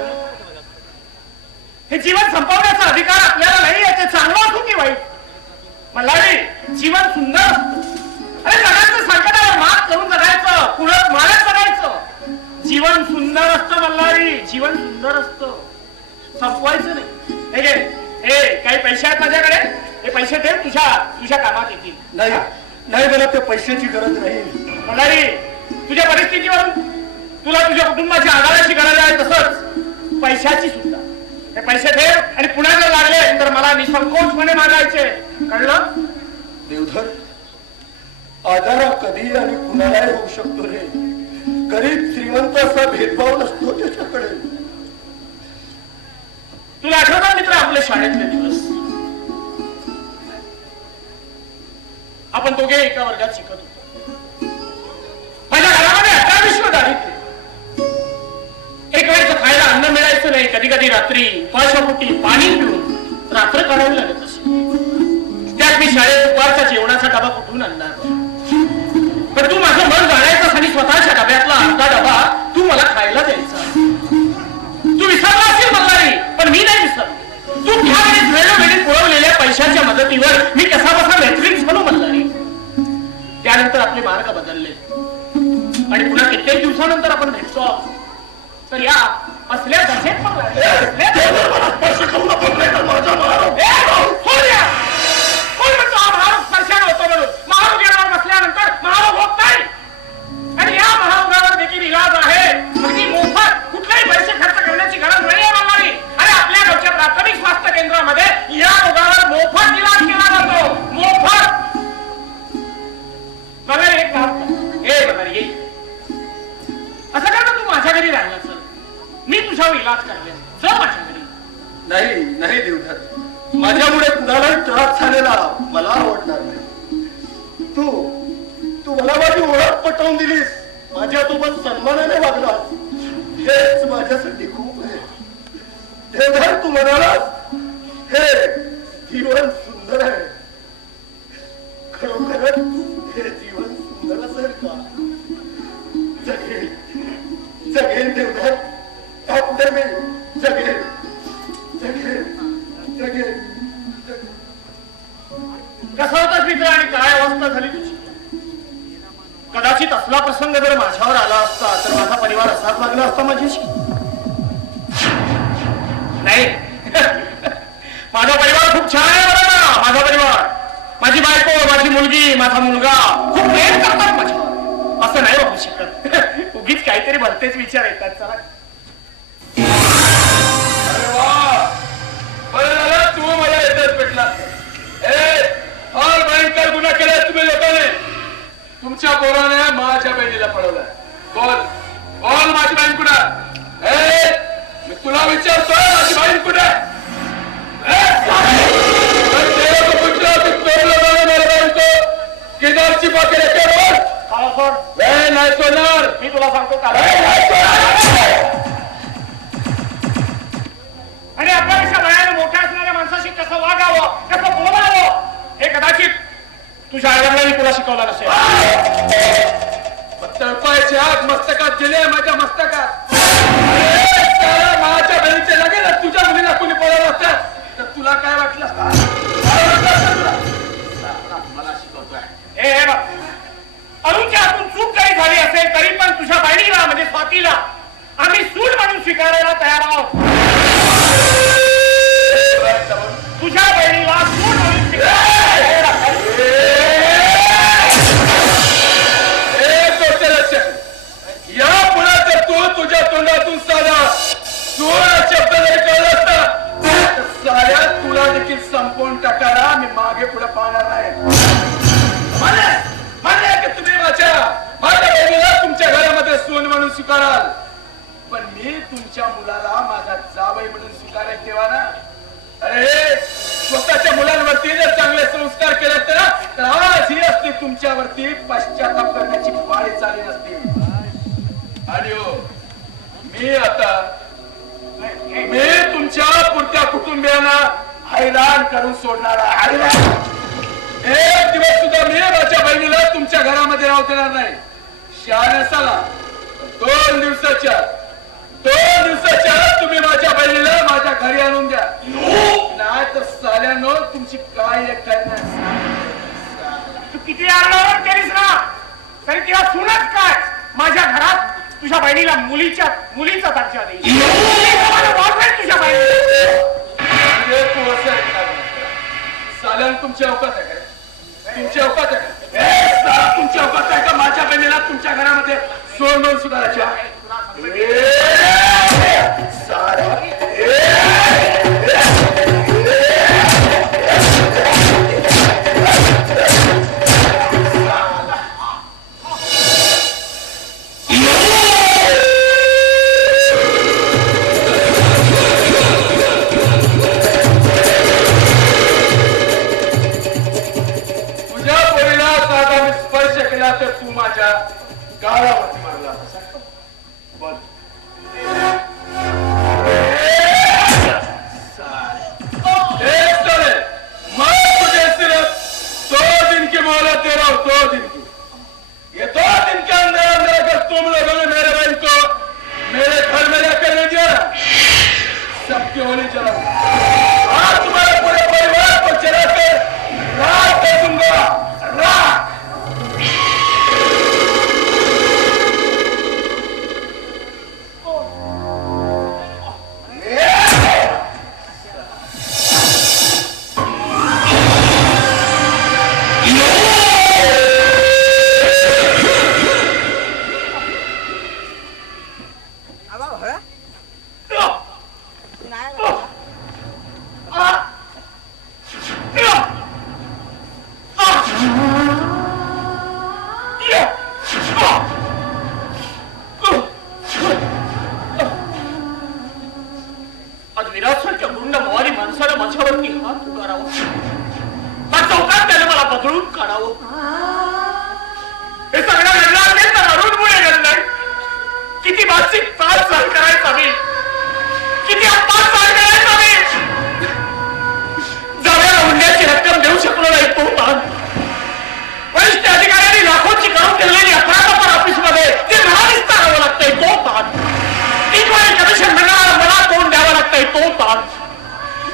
हे जीवन संपवण्याचा अधिकार आपल्याला नाही आहे. ते चांगलं असो की वाईट मल्हारी जीवन सुंदर असतं. अरे जगाचं संकटावर मात करून जगायचं, पुढं मारत जगायचं. जीवन सुंदर असतं मल्हारी, जीवन सुंदर असतं, संपवायचं नाही. हे घे, हे काही पैसे आहेत माझ्याकडे, हे पैसे ठेव, तुझ्या कामात येतील. नाही मला त्या पैशाची गरज नाही मल्हारी. तुझ्या परिस्थितीवरून तुला तुझ्या कुटुंबाची आधाराची गरज आहे, तसंच पैशाची सुद्धा. हे पैसे ठेव आणि पुन्हा जर लागले तर मला निसंकोचपणे मागायचे, कळलं? देवधर आधार कधी आणि कुणालाही होऊ शकतो रे. गरीब श्रीमंत असा भेदभाव नसतो त्याच्याकडे. तुला आठवतात मित्र आपले शाळेतले दिवस? आपण दोघे एका वर्गात शिकत होतो. माझ्या घरामध्ये 18 विश्व दारिद्र्य. एक वेळेचं खायला अन्न मिळायचं नाही. कधी कधी रात्री उपाशापोटी पाणी पिऊन रात्र काढावी लागत असे. त्यात मी शाळेत दुपारच्या जेवणाचा डबा कुठून आणणार? पण तू माझं मन जाणायचं आणि स्वतःच्या डब्यातला अर्धा डबा तू मला खायला द्यायचा. तू विसरला असेल मल्हारी, पण मी नाही विसरलो. तू त्यावेळेस वेळोवेळी पुरवलेल्या पैशाच्या मदतीवर मी कसा बसा मैत्रीण झालो मल्हारी. त्यानंतर आपले मार्ग बदलले आणि पुन्हा कित्येक दिवसानंतर आपण भेटतो. तर या असल्या दशेत स्पर्शाने होतो म्हणून महारोग येणार नसल्यानंतर महारोग होत नाही. आणि या महारोगावर देखील इलाज आहे. अगदी मोफत, कुठलेही पैसे खर्च करण्याची गरज नाहीये मल्हारी. आणि आपल्या गावच्या प्राथमिक स्वास्थ्य केंद्रामध्ये या रोगावर मोफत इलाज केला जातो. मोफत. मला एक काम कर, हे मल्हारी ये. असं कर ना, तू माझ्या घरी राहिला सर, मी तुझ्यावर इलाज करले. चल माझ्या घरी. नाही देवधर, माझ्यामुळे कुणालाही त्रास झालेला मला आवडणार नाही. तू मला माझी ओळख पटवून दिलीस, माझ्यासोबत सन्मानाने वागलास, हेच माझ्यासाठी खूप आहे. देवधर, तू म्हणालास हे जीवन सुंदर आहे. खरोखरच हे जीवन सुंदर असेल का? जगेल देवधर, त्यापुढे मी जगेल. कसं होतं मित्र आणि काय अवस्था झाली तुझी? कदाचित असला प्रसंग जर माझ्यावर आला असता तर माझा परिवार असाच लागला असता माझ्याशी. नाही माझा परिवार खूप छान आहे बरं ना. माझा परिवार, माझी बायको, माझी मुलगी, माझा मुलगा खूप प्रेम करतात माझ्यावर. असं नाही वागू शकत. उगीच काहीतरी भलतेच विचार येतात. चला तू मला येतच भेटला. फार भयंकर गुन्हा केलाय तुम्ही लोकांनी. तुमच्या पोराने माझ्या बहिणीला पळवलाय. बोल माझी बहीण कुठे? मी तुला विचारतोय, माझी बहीण कुठे? केदारची पाकिट नाही सोडणार. मी तुला सांगतो का, आणि आपल्यापेक्षा वयाने मोठ्या असणाऱ्या माणसाशी कसं वागावं, कसं बोलावं हे कदाचित तुझ्या आईवडिलांनी तुला शिकवला नसेल. तळपायचे हात मस्तकात गेले माझ्या मस्तकात. माझ्या बहिणीचे लागेल तुझ्या मुलीला कोणी बोलावलं असतं तर तुला काय वाटलं मला शिकवतोय. हे बघ, अरुणच्या हातून चूक काही झाली असेल तरी पण तुझ्या बहिणीला म्हणजे स्वातीला आम्ही सूड म्हणून स्वीकारायला तयार आहोत. तुझ्या बहिणीला सूड म्हणून या पुढे जर तू तुझ्या तोंडातून साधा सूड शब्द जरी कळला असता तर साऱ्या तुला देखील संपवून टाकायला मी मागे पुढे पाहणार नाही. मान्य की तुम्ही माझ्या बहिणीला तुमच्या घरामध्ये सून म्हणून स्वीकाराल पण मी तुमच्या मुलाला माझा जावई म्हणून स्वीकारायला ठेवा ना. अरे स्वतःच्या मुलांवरती जर चांगले संस्कार केले तर आज ही असते तुमच्यावरती पश्चाताप करण्याची पाळी चालली नसते. आणि हो मी तुमच्या पुढच्या कुटुंबियांना हैराण करून सोडणारा हैराण. एक दिवस सुद्धा मी माझ्या बहिणीला तुमच्या घरामध्ये राहू देणार नाही. शहाण्यासाला 2 दिवसाच्या तुम्ही माझ्या बहिणीला माझ्या घरी आणून द्या नाही तर साल्यानो तुमची काय करणार. तू किती आरडाओरड केलीस ना तरी तिला सुनच काय माझ्या घरात तुझ्या बहिणीला मुलीचा दर्जा देईल. तुझ्या बहिणीला साल्यान तुमच्या अवकात आहे काय? तुमच्या अवकात आहे तुमच्या अवकात आहे का माझ्या बहिणीला तुमच्या घरामध्ये सोड म्हणून सुधारायच्या. तुझ्या पोरीला साधा मी स्पर्श केला तर तू माझ्या गाळावरती मारला. बोल मुझे सिर्फ 2 दिन की मोहलत दे रहा हूं. 2 दिन की. ये 2 दिन के अंदर अगर तुम लोगों ने मेरे बहन को मेरे घर में लेकर नहीं दिया सबकी होली जलाऊंगा. आज तुम्हारे पूरे परिवार को जला कर राख कर दूंगा. राख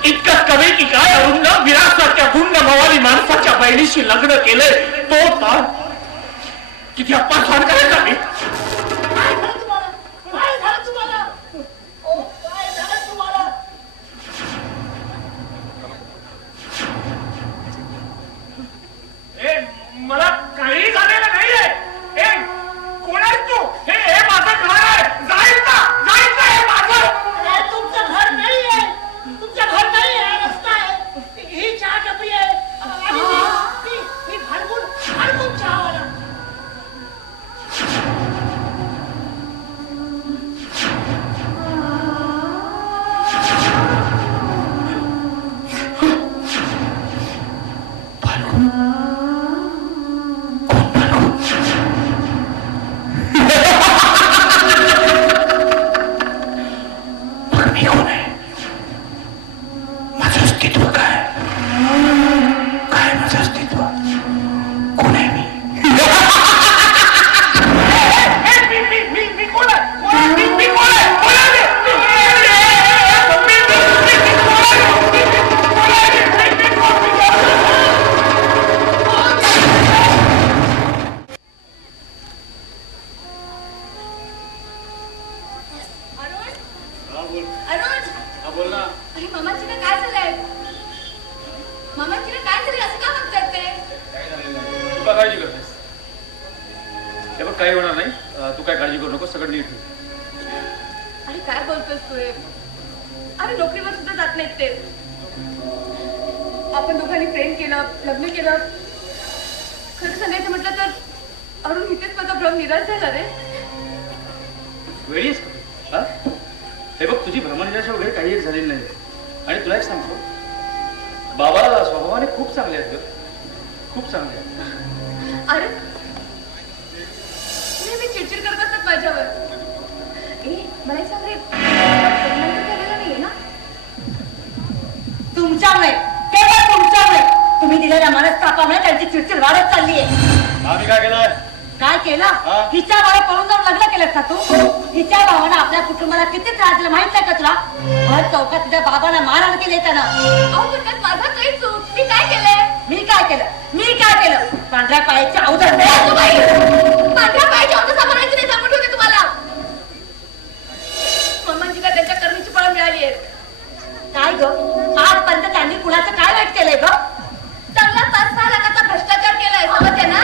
इतकं कमी की काय अरुण विरासारख्या गुंड मवाली माणसाच्या बहिणीशी लग्न केलंय तो ताण किती अप्पा सहन करायचा मी. मला काही झालेलं नाहीये. कोण आहेस तू? हे माझं घर आहे. जायचं हे माझं. तुमचं घर नाहीये. तुमचं घर नाहीये. रस्ता आहे. ही चहा टपरी आहे. मी भरपूर चहावाला. का काळजी करतेस? हे बघ काही होणार नाही, तू काय काळजी करू नको, सगळं नीट होईल. अरे काय बोलतोस तू? अरे नोकरीवर सुद्धा जात नाहीत ते. आपण दोघांनी प्रेम केलं, लग्न केलं. खरं सांगायचं म्हटलं तर अरुण इथेच माझा भ्रम निराश झाला रे. वेळी आहेस का? हे बघ तुझी भ्रमनिराशा वगैरे काही एक झालेली नाही. आणि तुला एक सांगतो, बाबा स्वभावाने खूप चांगले आहेत ग, खूप चांगले आहेत. अरे मी चिडचिड करत असतात माझ्यावर. मला एक सांग रे, झालेला नाहीये ना? तुमच्यामुळे, केवळ तुमच्यामुळे. तुम्ही दिलेल्या मनस्तापामुळे त्यांची चिडचिड वाढत चालली आहे. आम्ही काय केलंय? काय केलं? हिच्या भावाला पळून जाऊन लग्न केलंस का तू? हिच्या भावानं आपल्या कुटुंबाला किती त्रास दिला माहित नाही का तुला? भर चौकात तुझ्या बाबांना मारहाण केली त्यानं. अहो तुझ्यात माझा काही चूक. मी काय केलंय? मी काय केलं? पांढऱ्या पायाची अवधर पांढऱ्या पायाची अवधर सांभाळायची नाही, सांगून ठेवते तुम्हाला. मम्मांजीला त्यांच्या करणीची फळं मिळाली आहेत. काय ग? आजपर्यंत त्यांनी कुणाचं काय वाईट केलंय ग? चांगला 5-6 लाखाचा भ्रष्टाचार केलाय, समजते ना?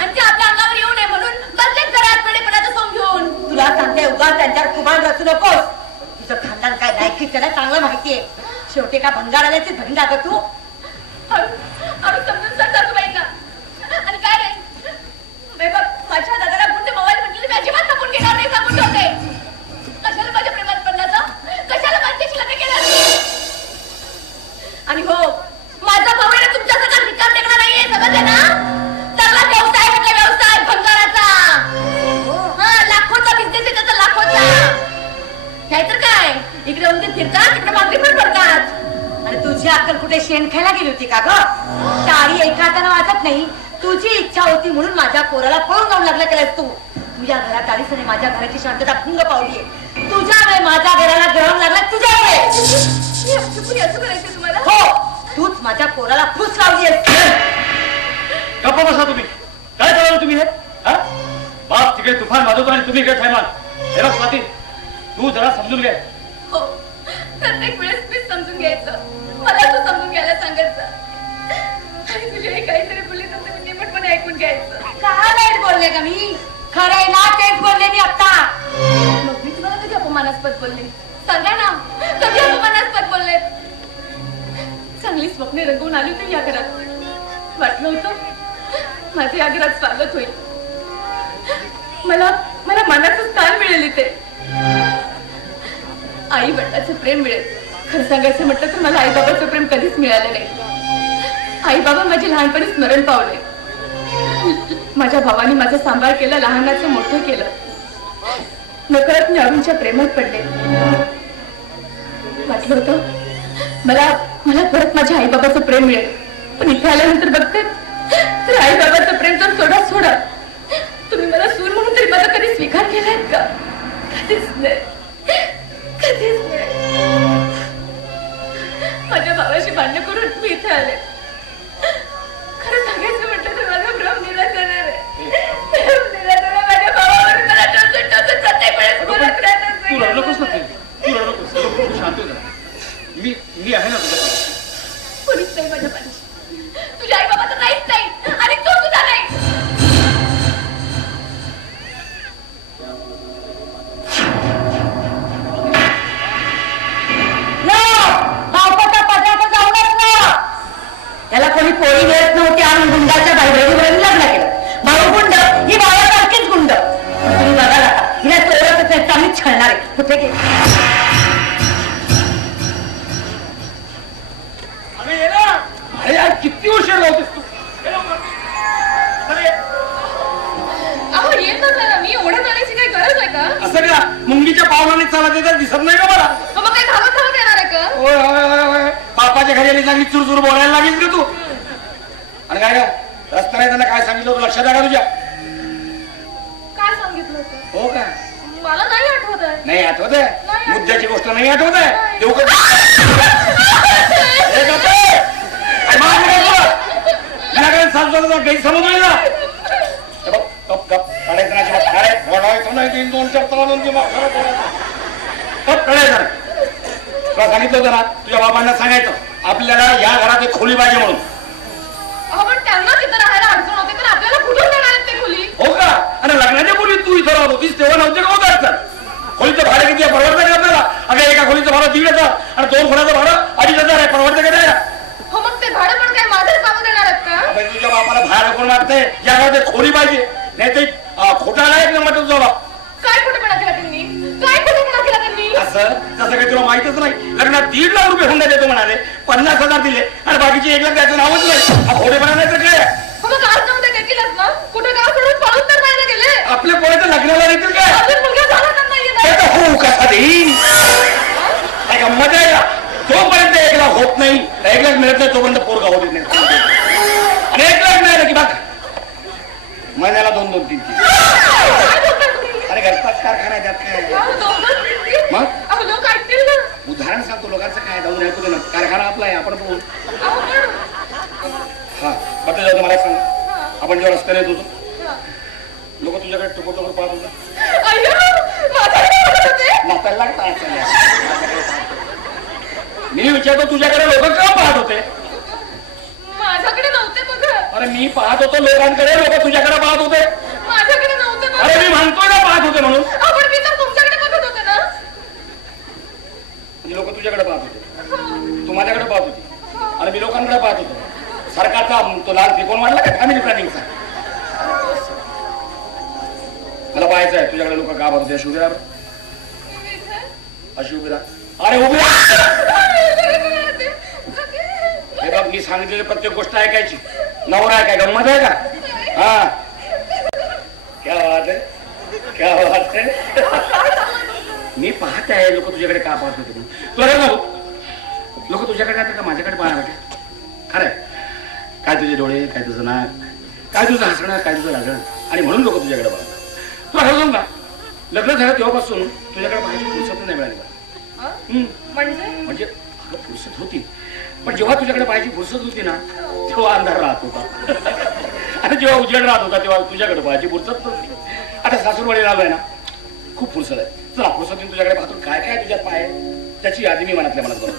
आणि ते आपल्या अंगावर येऊ नये म्हणून बदलेच घरात पडेपणाचं समजून. तुला सांगते, उगाच त्यांच्यावर कुबाड रचू नकोस. तुझं खानदान काय लायकीच त्याला चांगलं माहितीये. शेवटी का भंगाराल्याची भंगा ग तू? समजून सांगतो बाई ना. आणि काय रे बघ, माझ्या दादाला गुंड मोबाईल म्हटलेली मी अजिबात सांगून घेणार नाही, सांगून ठेवते. कशाला माझ्या प्रेमात पडल्याचं? कशाला माझ्याशी लग्न केलं? आणि हो, माझा भाऊ तुमच्या सगळं निकाल देणार नाहीये, समजले ना? चांगला व्यवसाय म्हटलं, व्यवसाय भंगाराचा. लाखोचा बिझनेस आहे त्याचा, लाखोचा. नाहीतर काय, इकडे उंदीर फिरतात, तिकडे मागणी पण पडतात. आणि तुझी अक्कल कुठे शेण खायला गेली होती का ग? टाळी एका हाताने वाजत नाही. तुझी इच्छा होती म्हणून माझ्या पोराला पळून जाऊन लग्न केलंस तू. तुझ्या घरात आलीस आणि माझ्या घराची शांतता भंग पावलीये. तुझ्यामुळे माझ्या घराला ग्रहण लागला, तुझ्यामुळे. असं करायचं तुम्हाला? हो, तूच माझ्या पोराला फूस लावलीयस. गप्पा बसा तुम्ही. काय करावं तुम्ही हे? बाप तिकडे तुफान वाजवतो आणि तुम्ही इकडे थैमान. हे बघ स्वाती, तू जरा समजून घे. हो, प्रत्येक वेळेस मीच समजून घ्यायचं, मला तू समजून घ्यायला सांगायचं. आणि तुझे काहीतरी बोलले तर मी निमटपणे ऐकून घ्यायचं. काय नाही बोलले का मी? खरंय ना, तेच बोलले मी आता. मग मी तुम्हाला कधी अपमानास्पद बोलले? सांगा ना, कधी अपमानास्पद बोलले? चांगली स्वप्ने रंगवून आली होती या घरात. वाटलं होतं माझे या घरात स्वागत होईल. मला मनाचं स्थान मिळेल इथे. आई वडिलांचं प्रेम मिळेल. खरं सांगायचं म्हटलं तर मला आई बाबाचं प्रेम कधीच मिळालं नाही. आई बाबा माझे लहानपणी स्मरण पावले. माझ्या भावाने माझा सांभाळ केला, लहानाचं मोठं केलं. नकळत मी अरुणच्या प्रेमात पडले. वाटलं होतं मला परत माझ्या आई बाबाचं प्रेम मिळेल. पण इथे आल्यानंतर बघते तर आई बाबाचं प्रेम तर सोडा. तुम्ही मला सून म्हणून तरी माझा कधी स्वीकार केलाय का? कधीच नाही. माझ्या भावाशी भांडण करून मी इथे आले. खरं सांगायचं म्हटलं तर माझा भ्रम निराश होणार आहे. माझ्या भावावर मला टोचून प्रत्येक वेळेस बोलत राहतात. तू रडलोस ना, तू रडलोस. शांत हो जरा. मी आहे ना तुझ्या पाठीशी. कोणीच नाही माझ्या पाठीशी. तुझ्या आई बाबा तर नाहीच नाही आणि तू तुझा नाही. त्याला कोणी पोळी मिळत नव्हती आणि गुंडाच्या बाहेर लग्न केलं. भाऊ गुंड, ही भावासारखीच गुंड. तुम्ही बघा ना, हिला चोरतच नाही, चांगलीच छळणार आहे. कुठे गेली? अरे यार, किती उशीर लावतेस तू? अहो येत ना, मी ओढत आणायची काही गरज आहे का? असं का मुंगीच्या पावलाने चालत येतात दिसत नाही का मला? मग काही धावत येणार आहे का? होय होय होय होय. बापाच्या घरी आली चांगली चुरचुर बोलायला लागेल का तू? आणि काय का रस्त्याने त्यांना काय सांगितलं होतं लक्षात आहे का तुझ्या? काय सांगितलं होतं? हो का? मला नाही आठवत आहे. नाही आठवत आहे? मुद्द्याची गोष्ट नाही आठवत आहे? देऊ का? गैरसमज होईल ना. गप गप काढायचं नाही. 2-4 तलावांची कळायचं. तुला सांगितलं होतं ना तुझ्या बाबांना सांगायचं आपल्याला या घरात एक खोली पाहिजे म्हणून. पण त्यांना तिथं राहायला आणि लग्नाच्या पूर्वी तू इथं राहत होतीस तेव्हा नव्हते का होत अडचण? खोलीचं भाडं किती आहे परवडतं का आपल्याला? अगं एका खोलीचं भाडं 1,500 आणि 2 खोल्याचं भाडं 2,500 आहे. परवडतं का नाही? हो मग ते भाडं पण काय माझं कामं देणार आहेत का? अबे तुझ्या बापाला भाडं कोण मागतंय? या घरात खोली पाहिजे नाही ते खोटा नाही ना म्हटलं तुझा बाप. काय खोटेपणा केला त्यांनी? काय खोटेपणा केला त्यांनी? असं तसं काही तुला माहितच नाही. लग्नात 1.5 लाख रुपये हुंडा देतो म्हणाले, 50,000 दिले आणि बाकीचे 1 लाख द्यायचं नावच नाही. हा खोटेपणा नाही तर काय? हो मग आज नव्हते देतीलच ना? कुठे गाव सोडून पळून तर नाही ना गेले? आपल्या पोराच्या लग्नाला देतील काय? अजून मुलगा झाला तर नाहीये ना? ते तर होऊ कसा देईन? काय गंमत आहे का? जोपर्यंत 1 लाख होत नाही 1 लाख मिळत नाही तोपर्यंत पोरगा होत नाही. आणि 1 लाख मिळालं की बघ महिन्याला 2-2, 3-3. काय बोलताय तुम्ही? अरे घरचाच कारखाना आहे त्यात काय? अहो, दोघं तिघी. मग? अहो, लोक ऐकतील ना. उदाहरण सांगतो लोकांचं काय जाऊन ऐकू दे ना. कारखाना आपला आहे आपण बोलू. अहो, पण हा बघा जाऊ मला सांग. आपण जेव्हा रस्त्याने येत होतो हा. लोक तुझ्याकडे टुकूर पाहत होते. अय्यो, माझ्याकडे बघत होते. नाताला मी विचारतो तुझ्याकडे लोक का पाहत होते? माझ्याकडे नव्हते बघत. अरे मी पाहत होतो लोकांकडे, लोक तुझ्याकडे पाहत होते. माझ्याकडे नव्हते बघत. अरे मी म्हणतोय ना पाहत होते म्हणून. अहो, पण मी तर तुमच्याकडे बघत होते ना. म्हणजे लोक तुझ्याकडे पाहत होते, तू माझ्याकडे पाहत होती आणि मी लोकांकडे पाहत होतो. सरकारचा तो लाल त्रिकोण वाढला का फॅमिली प्लॅनिंगचा? मला पाहायचं आहे तुझ्याकडे लोक का पाहत होते. अशी उभी राहा, अशी उभी राहा. अरे उभी राहा. हे बघ मी सांगितलेली प्रत्येक गोष्ट ऐकायची. नवरा आहे काय गंमत आहे का? हा क्या बात आहे, क्या बात आहे. मी पाहत आहे लोक तुझ्याकडे का पाहत होते. तुला काय सांगू, लोक तुझ्याकडे का माझ्याकडे पाहणार का? खरंय काय तुझे डोळे, काय तुझं नाक, काय तुझं हसणं, काय तुझं लागणं, आणि म्हणून लोक तुझ्याकडे पाहतात. तुला खरं सांगू का, लग्न झालं तेव्हापासून तुझ्याकडे पाहायची फुरसत नाही मिळाली मला. म्हणजे अगं फुरसत होती, पण जेव्हा तुझ्याकडे पाहायची फुरसत होती ना तेव्हा अंधार राहत होता आणि जेव्हा उजेड राहत होता तेव्हा तुझ्याकडे पाहायची फुरसत नव्हती. आता सासूरवाडीला आलोय ना, खूप फुरसत आहे. चला फुरसतीने तुझ्याकडे पाहतो काय काय तुझ्यात पाय त्याची यादी मी मनातल्या मनात बनवतो.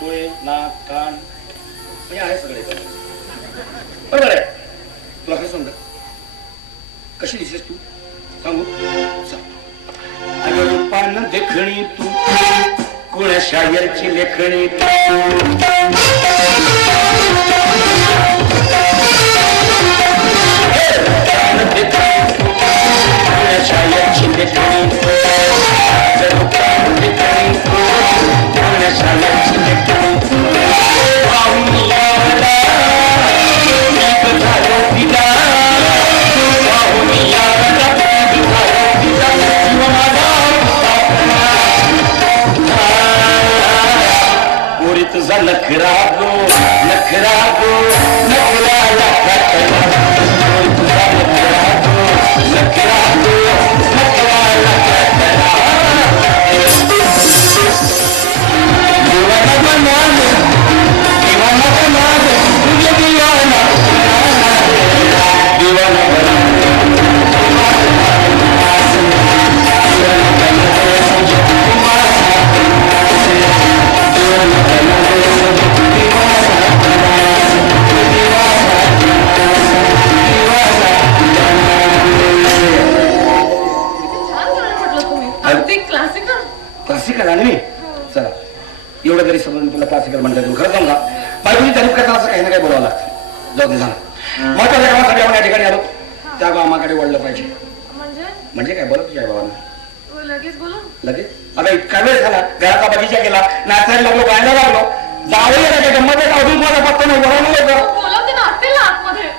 डोळे, नाक, कान म्हणजे आहे सगळे बरोबर आहे. तुला खरं सांग कशी दिसेस तू सांगू? अगं पान देखणी तू कुणा शायरची लेखणी शायरची लेखणी शायरची लेखणी तुझा नखरा गो नखरा गो नखरा तुझा नखरा गो नखरा गो नखरा दीवाना बना दे दीवाना बना दे तुझे दीवाना दीवाना बना क्लासिकल आणि मी चला एवढं तरी समजून तुला क्लासिकल म्हणतात. तू खरं सांगा बायकोची तारीफ करता असं काही ना काही बोलावं लागतं. जाऊ दे झालं. महत्वाच्या कामासाठी आपण या ठिकाणी आलो त्या कामाकडे वळलं पाहिजे. म्हणजे काय बोला तुझ्या बाबांना लगेच बोला. लगेच आता इतका वेळ झाला घराचा बगीचा केला नाचायला लागलो गायला लागलो जावं यायला काय गंमत आहे. अजून मला पत्ता नाही बोलावलं बोलवते ना असतील ना आतमध्ये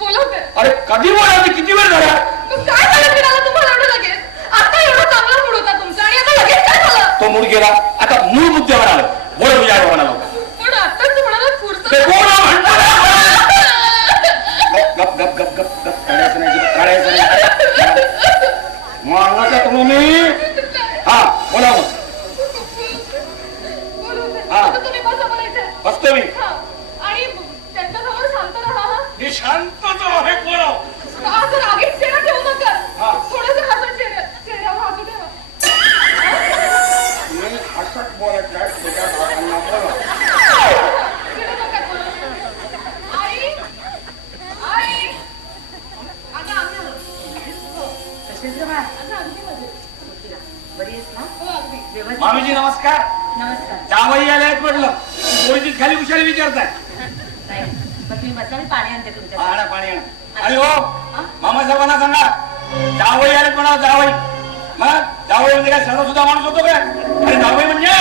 बोलवते. अरे कधी बोलावते किती वेळ झाला? काय झालं फिरायला तुम्हाला एवढं लगेच? आता एवढा चांगला मूड होता तुमचा आणि आता लगेच काय झालं? तो मूड गेला आता मूळ मुद्द्यावर आलं. बोला तुझ्या आई बाबांना लवकर. पण आता तुम्हाला फुरसत ते कोण म्हणतात? गप गप गप गप गप काढायचं नाही काढायचं नाही मारणाचा तुम्ही मी हा बोला मग हा तुम्ही बसा बोलायचं बसतो मी आणि त्यांच्यासमोर शांत राहा. मी शांतच आहे. बोला असं रागीट चेहरा ठेवू नका. हा. थोडंसं हसत चेहऱ्यावर हसू ठेवा. मी हसत बोलत नाही तुझ्या बाबांना बोला. आई आई अगं नमस्कार. नमस्कार. जावई आल्यात म्हटलं गोळीची खाली कुशाली विचारताय. नाही, मग तुम्ही बसा, मी पाणी आणते तुमच्या. आणा पाणी आणा. आणि हो मामा साहेबांना सांगा जावई आलेत म्हणा. जावई मग जावई म्हणजे काय सणा सुद्धा माणूस होतो काय? अरे जावई म्हणजे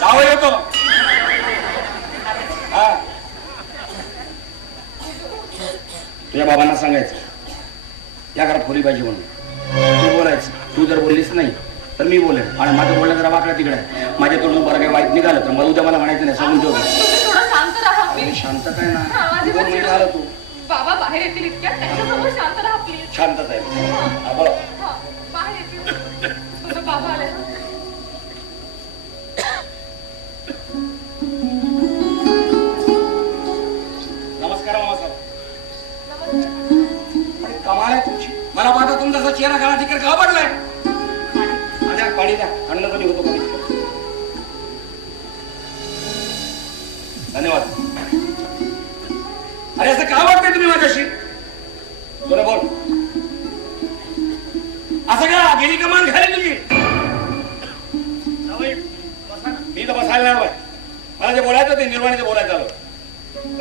जावई होतो. हा तुझ्या बाबांना सांगायचं या घरात खोली पाहिजे म्हणून. तू बोलायचं. तू जर बोललीस नाही तर मी बोलेन. आणि माझं बोलणं जरा वाकडा तिकडे आहे. माझ्या तोंडून बरं काही वाईट निघालं तर मला उद्या मला म्हणायचं नाही. सांगून ठेवतो. थोडं शांत राहा. शांत काय ना 2 महिने झालं तू. बाबा बाहेर येतील इतक्या, त्यांच्यासमोर शांत राहा प्लीज. शांतच आहे. बोला. बाहेर येतील. बाबा आले. नमस्कार मामासाहेब. कमाल आहे तुमची. मला पाहता तुमचा चेहरा घाला तिकडे का पडलाय? माझ्या पाणी द्या. अन्न कधी होतो कधी. धन्यवाद. अरे असं का वाटतंय तुम्ही माझ्याशी? बोला बोल. असं का गेली कमान घाली तुझी? मी तर बसायला नाही. मला जे बोलायचं ते निर्वाणीचं बोलायचं आलं.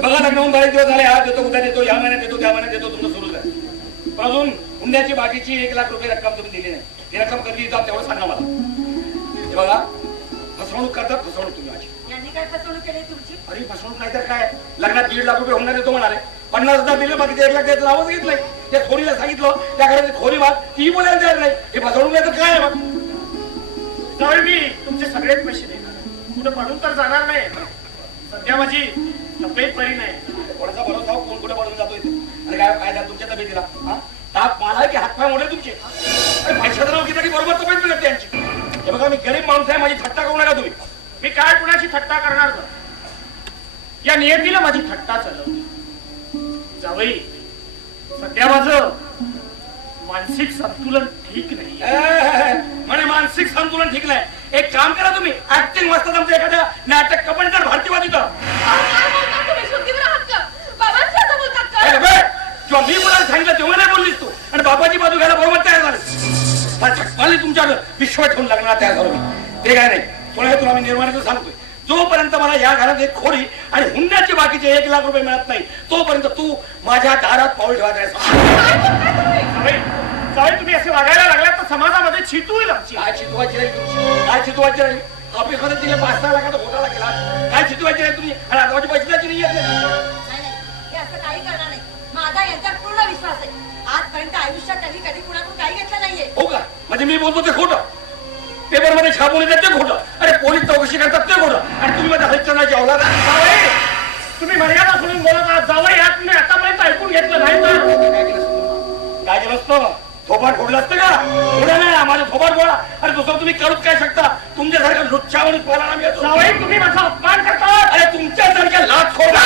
बघा लग्न होऊन 12 दिवस झाले. हा देतो उद्या देतो, या महिन्यात देतो, त्या महिन्यात देतो, तुमचं सुरूच आहे. पण अजून हुंड्याची बाकीची 1 लाख रुपये रक्कम तुम्ही दिली नाही. ती रक्कम कधी येतात तेवढं सांगा मला. हे बघा फसवणूक करतात. फसवणूक तुम्ही माझी. यांनी काय फसवणूक केली तुमची? अरे फसवणूक नाही तर काय. लग्नात 1.5 लाख रुपये होणार देतो म्हणाले. 50,000 दिले, बाकी 1 लाख द्यायचं नावच घेतलंय. त्या खोरीला सांगितलं त्या घराची खोरी बात ती बोलायला तयार नाही. हे फसवणूक नाही तर काय आहे मग? त्यावेळी मी तुमचे सगळेच पैसे देणार. कुठे पडून तर जाणार नाही. सध्या माझी तब्येत बरी नाही. कोणाचा भरोसा हो? कोण कुठे पडून जातोय ते? आणि काय काय झालं तुमच्या तब्येतीला? हा ताप मला की हातपाय मोडे तुमचे? अरे पैशाचं नाव घेतलं की बरोबर तब्येत मिळत त्यांची. हे बघा मी गरीब माणूस आहे. माझी थट्टा करू नका तुम्ही. मी काय कुणाची थट्टा करणार का? या नियतीला माझी थट्टा चालवली. जावई सध्या माझं मानसिक संतुलन ठीक नाही. म्हणे मानसिक संतुलन ठीक नाही. एक काम करा तुम्ही. ऍक्टिंग मस्त जमते. एखाद्या नाटक कपंटर भारतीवादी का जेव्हा मी बोलायला सांगितलं तेव्हा नाही बोललीस तू. आणि बाबाची बाजू घ्यायला बरोबर तयार झाली. तुमच्याकडे विश्वास ठेवून लागणार तयार झालो मी. ते काय नाही. तुला मी निर्माणाचं सांगतोय. जोपर्यंत मला या घरात एक खोरी आणि हुंड्याची बाकीचे 1 लाख रुपये मिळत नाही तोपर्यंत तू माझ्या दारात पाऊल ठेवायचं. तुम्ही असे वागायला लागलात तर समाजामध्ये चितू होईल आमची. काय चितवायची राहील तुमची? काय चितवायची राहील? ऑफिसमध्ये तिला 5-6 लाखाचा घोटाळा केला. काय चितवायची राहील तुम्ही? आणि आता माझी पैसे द्यायची नाही. नाही हे असं काही करणार नाही. माझा यांच्यावर पूर्ण विश्वास आहे. आजपर्यंत आयुष्यात त्यांनी कधी कुणाकडून काही घेतलं नाहीये. हो का? म्हणजे मी बोलतो ते खोटं. पेपरमध्ये छापून येतात ते खोटं. अरे पोलीस चौकशी करतात ते खोटं. आणि तुम्ही माझ्या हरिश्चंद्राची औलाद आहे. तुम्ही मर्यादा सोडून बोलत आहात. जावई यात मी आतापर्यंत ऐकून घेतलं नाही तर काय केलं असतं? थोपाट फोडलं असतं का? थोडं नाही माझं थोपाट फोडा. अरे दुसरं तुम्ही करूच काय शकता? तुमच्यासारख्या लुच्च्यावरून पाहायला मी येतो. जावई तुम्ही माझा अपमान करता. अरे तुमच्यासारख्या लाच खोडा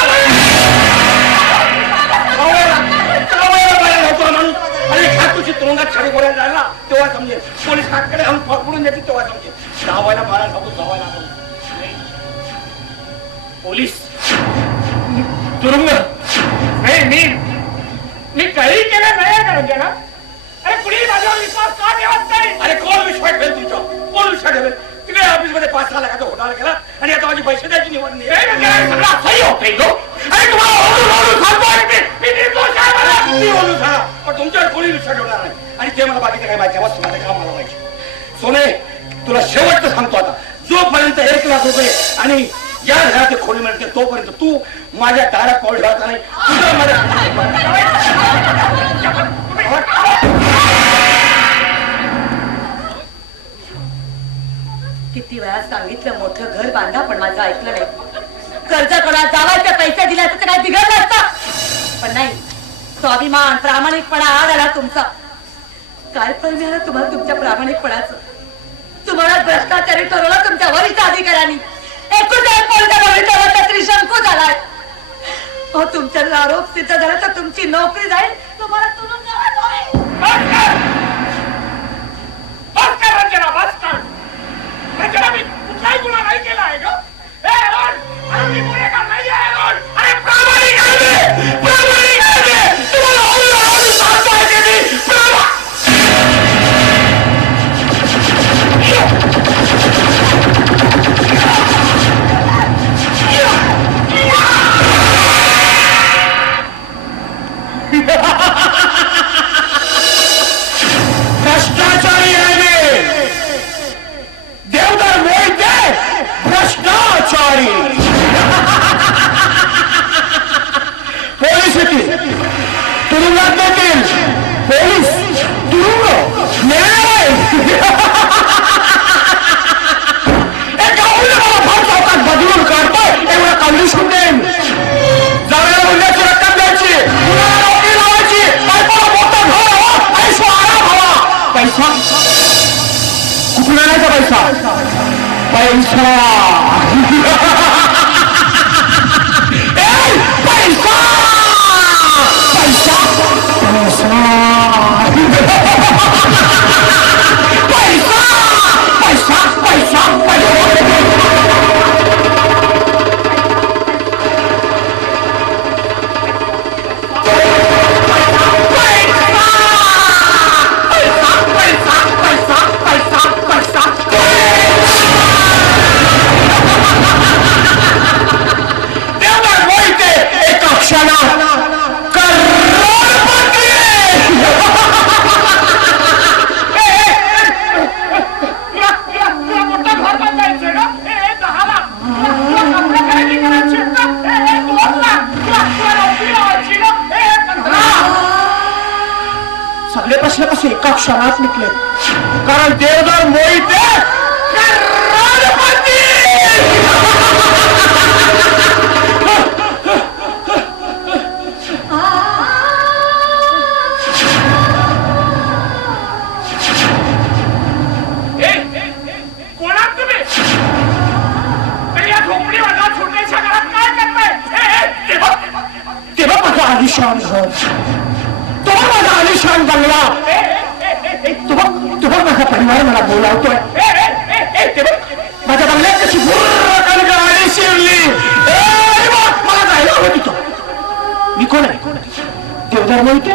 माणूस. अरे तुझी तुरुंगात छडी बोलायला जायला तेव्हा समजेल. पोलीस हातकडे घालून पकडून देतील तेव्हा समजेल. धावायला मारायला सांगतो. धावायला पोलीस तुरुंग नाही. मी काही केलं नाही का रंजना? अरे कुणी माझ्यावर विश्वास का ठेवत नाही? अरे कोण विश्वास ठेवेल तुमच्यावर? कोण विश्वास ठेवेल? तिकडे ऑफिसमध्ये 5-6 लाखाचा घोटाळा केला आणि आता माझी पैसे द्यायची निवड नाही. पण तुमच्यावर कोणी विश्वास ठेवणार नाही. आणि ते मला बाकीचं काय माहिती. बस माझं काम मला माहिती. सोने तुला शेवटचं सांगतो आता. जोपर्यंत 1 लाख रुपये आणि या घरात खोली मिळते तोपर्यंत तू माझ्या दारात पाऊल ठेवायचा नाही. तुझं माझ्या किती वेळा सांगितलं मोठं घर बांधा पण माझं ऐकलं नाही. कर्ज कोणा जावायचे पैसे दिले असं काय बिघडलं असतं. पण नाही. स्वाभिमान प्रामाणिकपणा आड आला तुमचा. काय फळ मिळालं तुम्हाला तुमच्या प्रामाणिकपणाचं? तुम्हाला भ्रष्टाचारी ठरवलं तुमच्या वरिष्ठ अधिकाऱ्यांनी. एकूण त्रिशंकू झालाय. तुमच्या आरोप सिद्ध झाला तर तुमची नोकरी जाईल. तुम्हाला तुरुंगात होईल. मी कुठलाही गुन्हा नाही केला आहे का? मी गुन्हेगार नाही आहे. अरे प्रामाणिक आहे. तुम्हाला प्रश्न कसे एका क्षणात मिटले, कारण देवदार मोहिते करोडपती. कोणात तुम्ही या झोपडी वर्गात छोट्याशा घरात काय करताय? ते बघ माझा आलिशान घर, तो माझा आलिशान बंगला, तो बघ माझा परिवार मला बोलावतोय, माझ्या बंगल्यात कशी गाडी शिरली. मला जायला हवं तिथं. मी कोण आहे? देवदार मोहिते.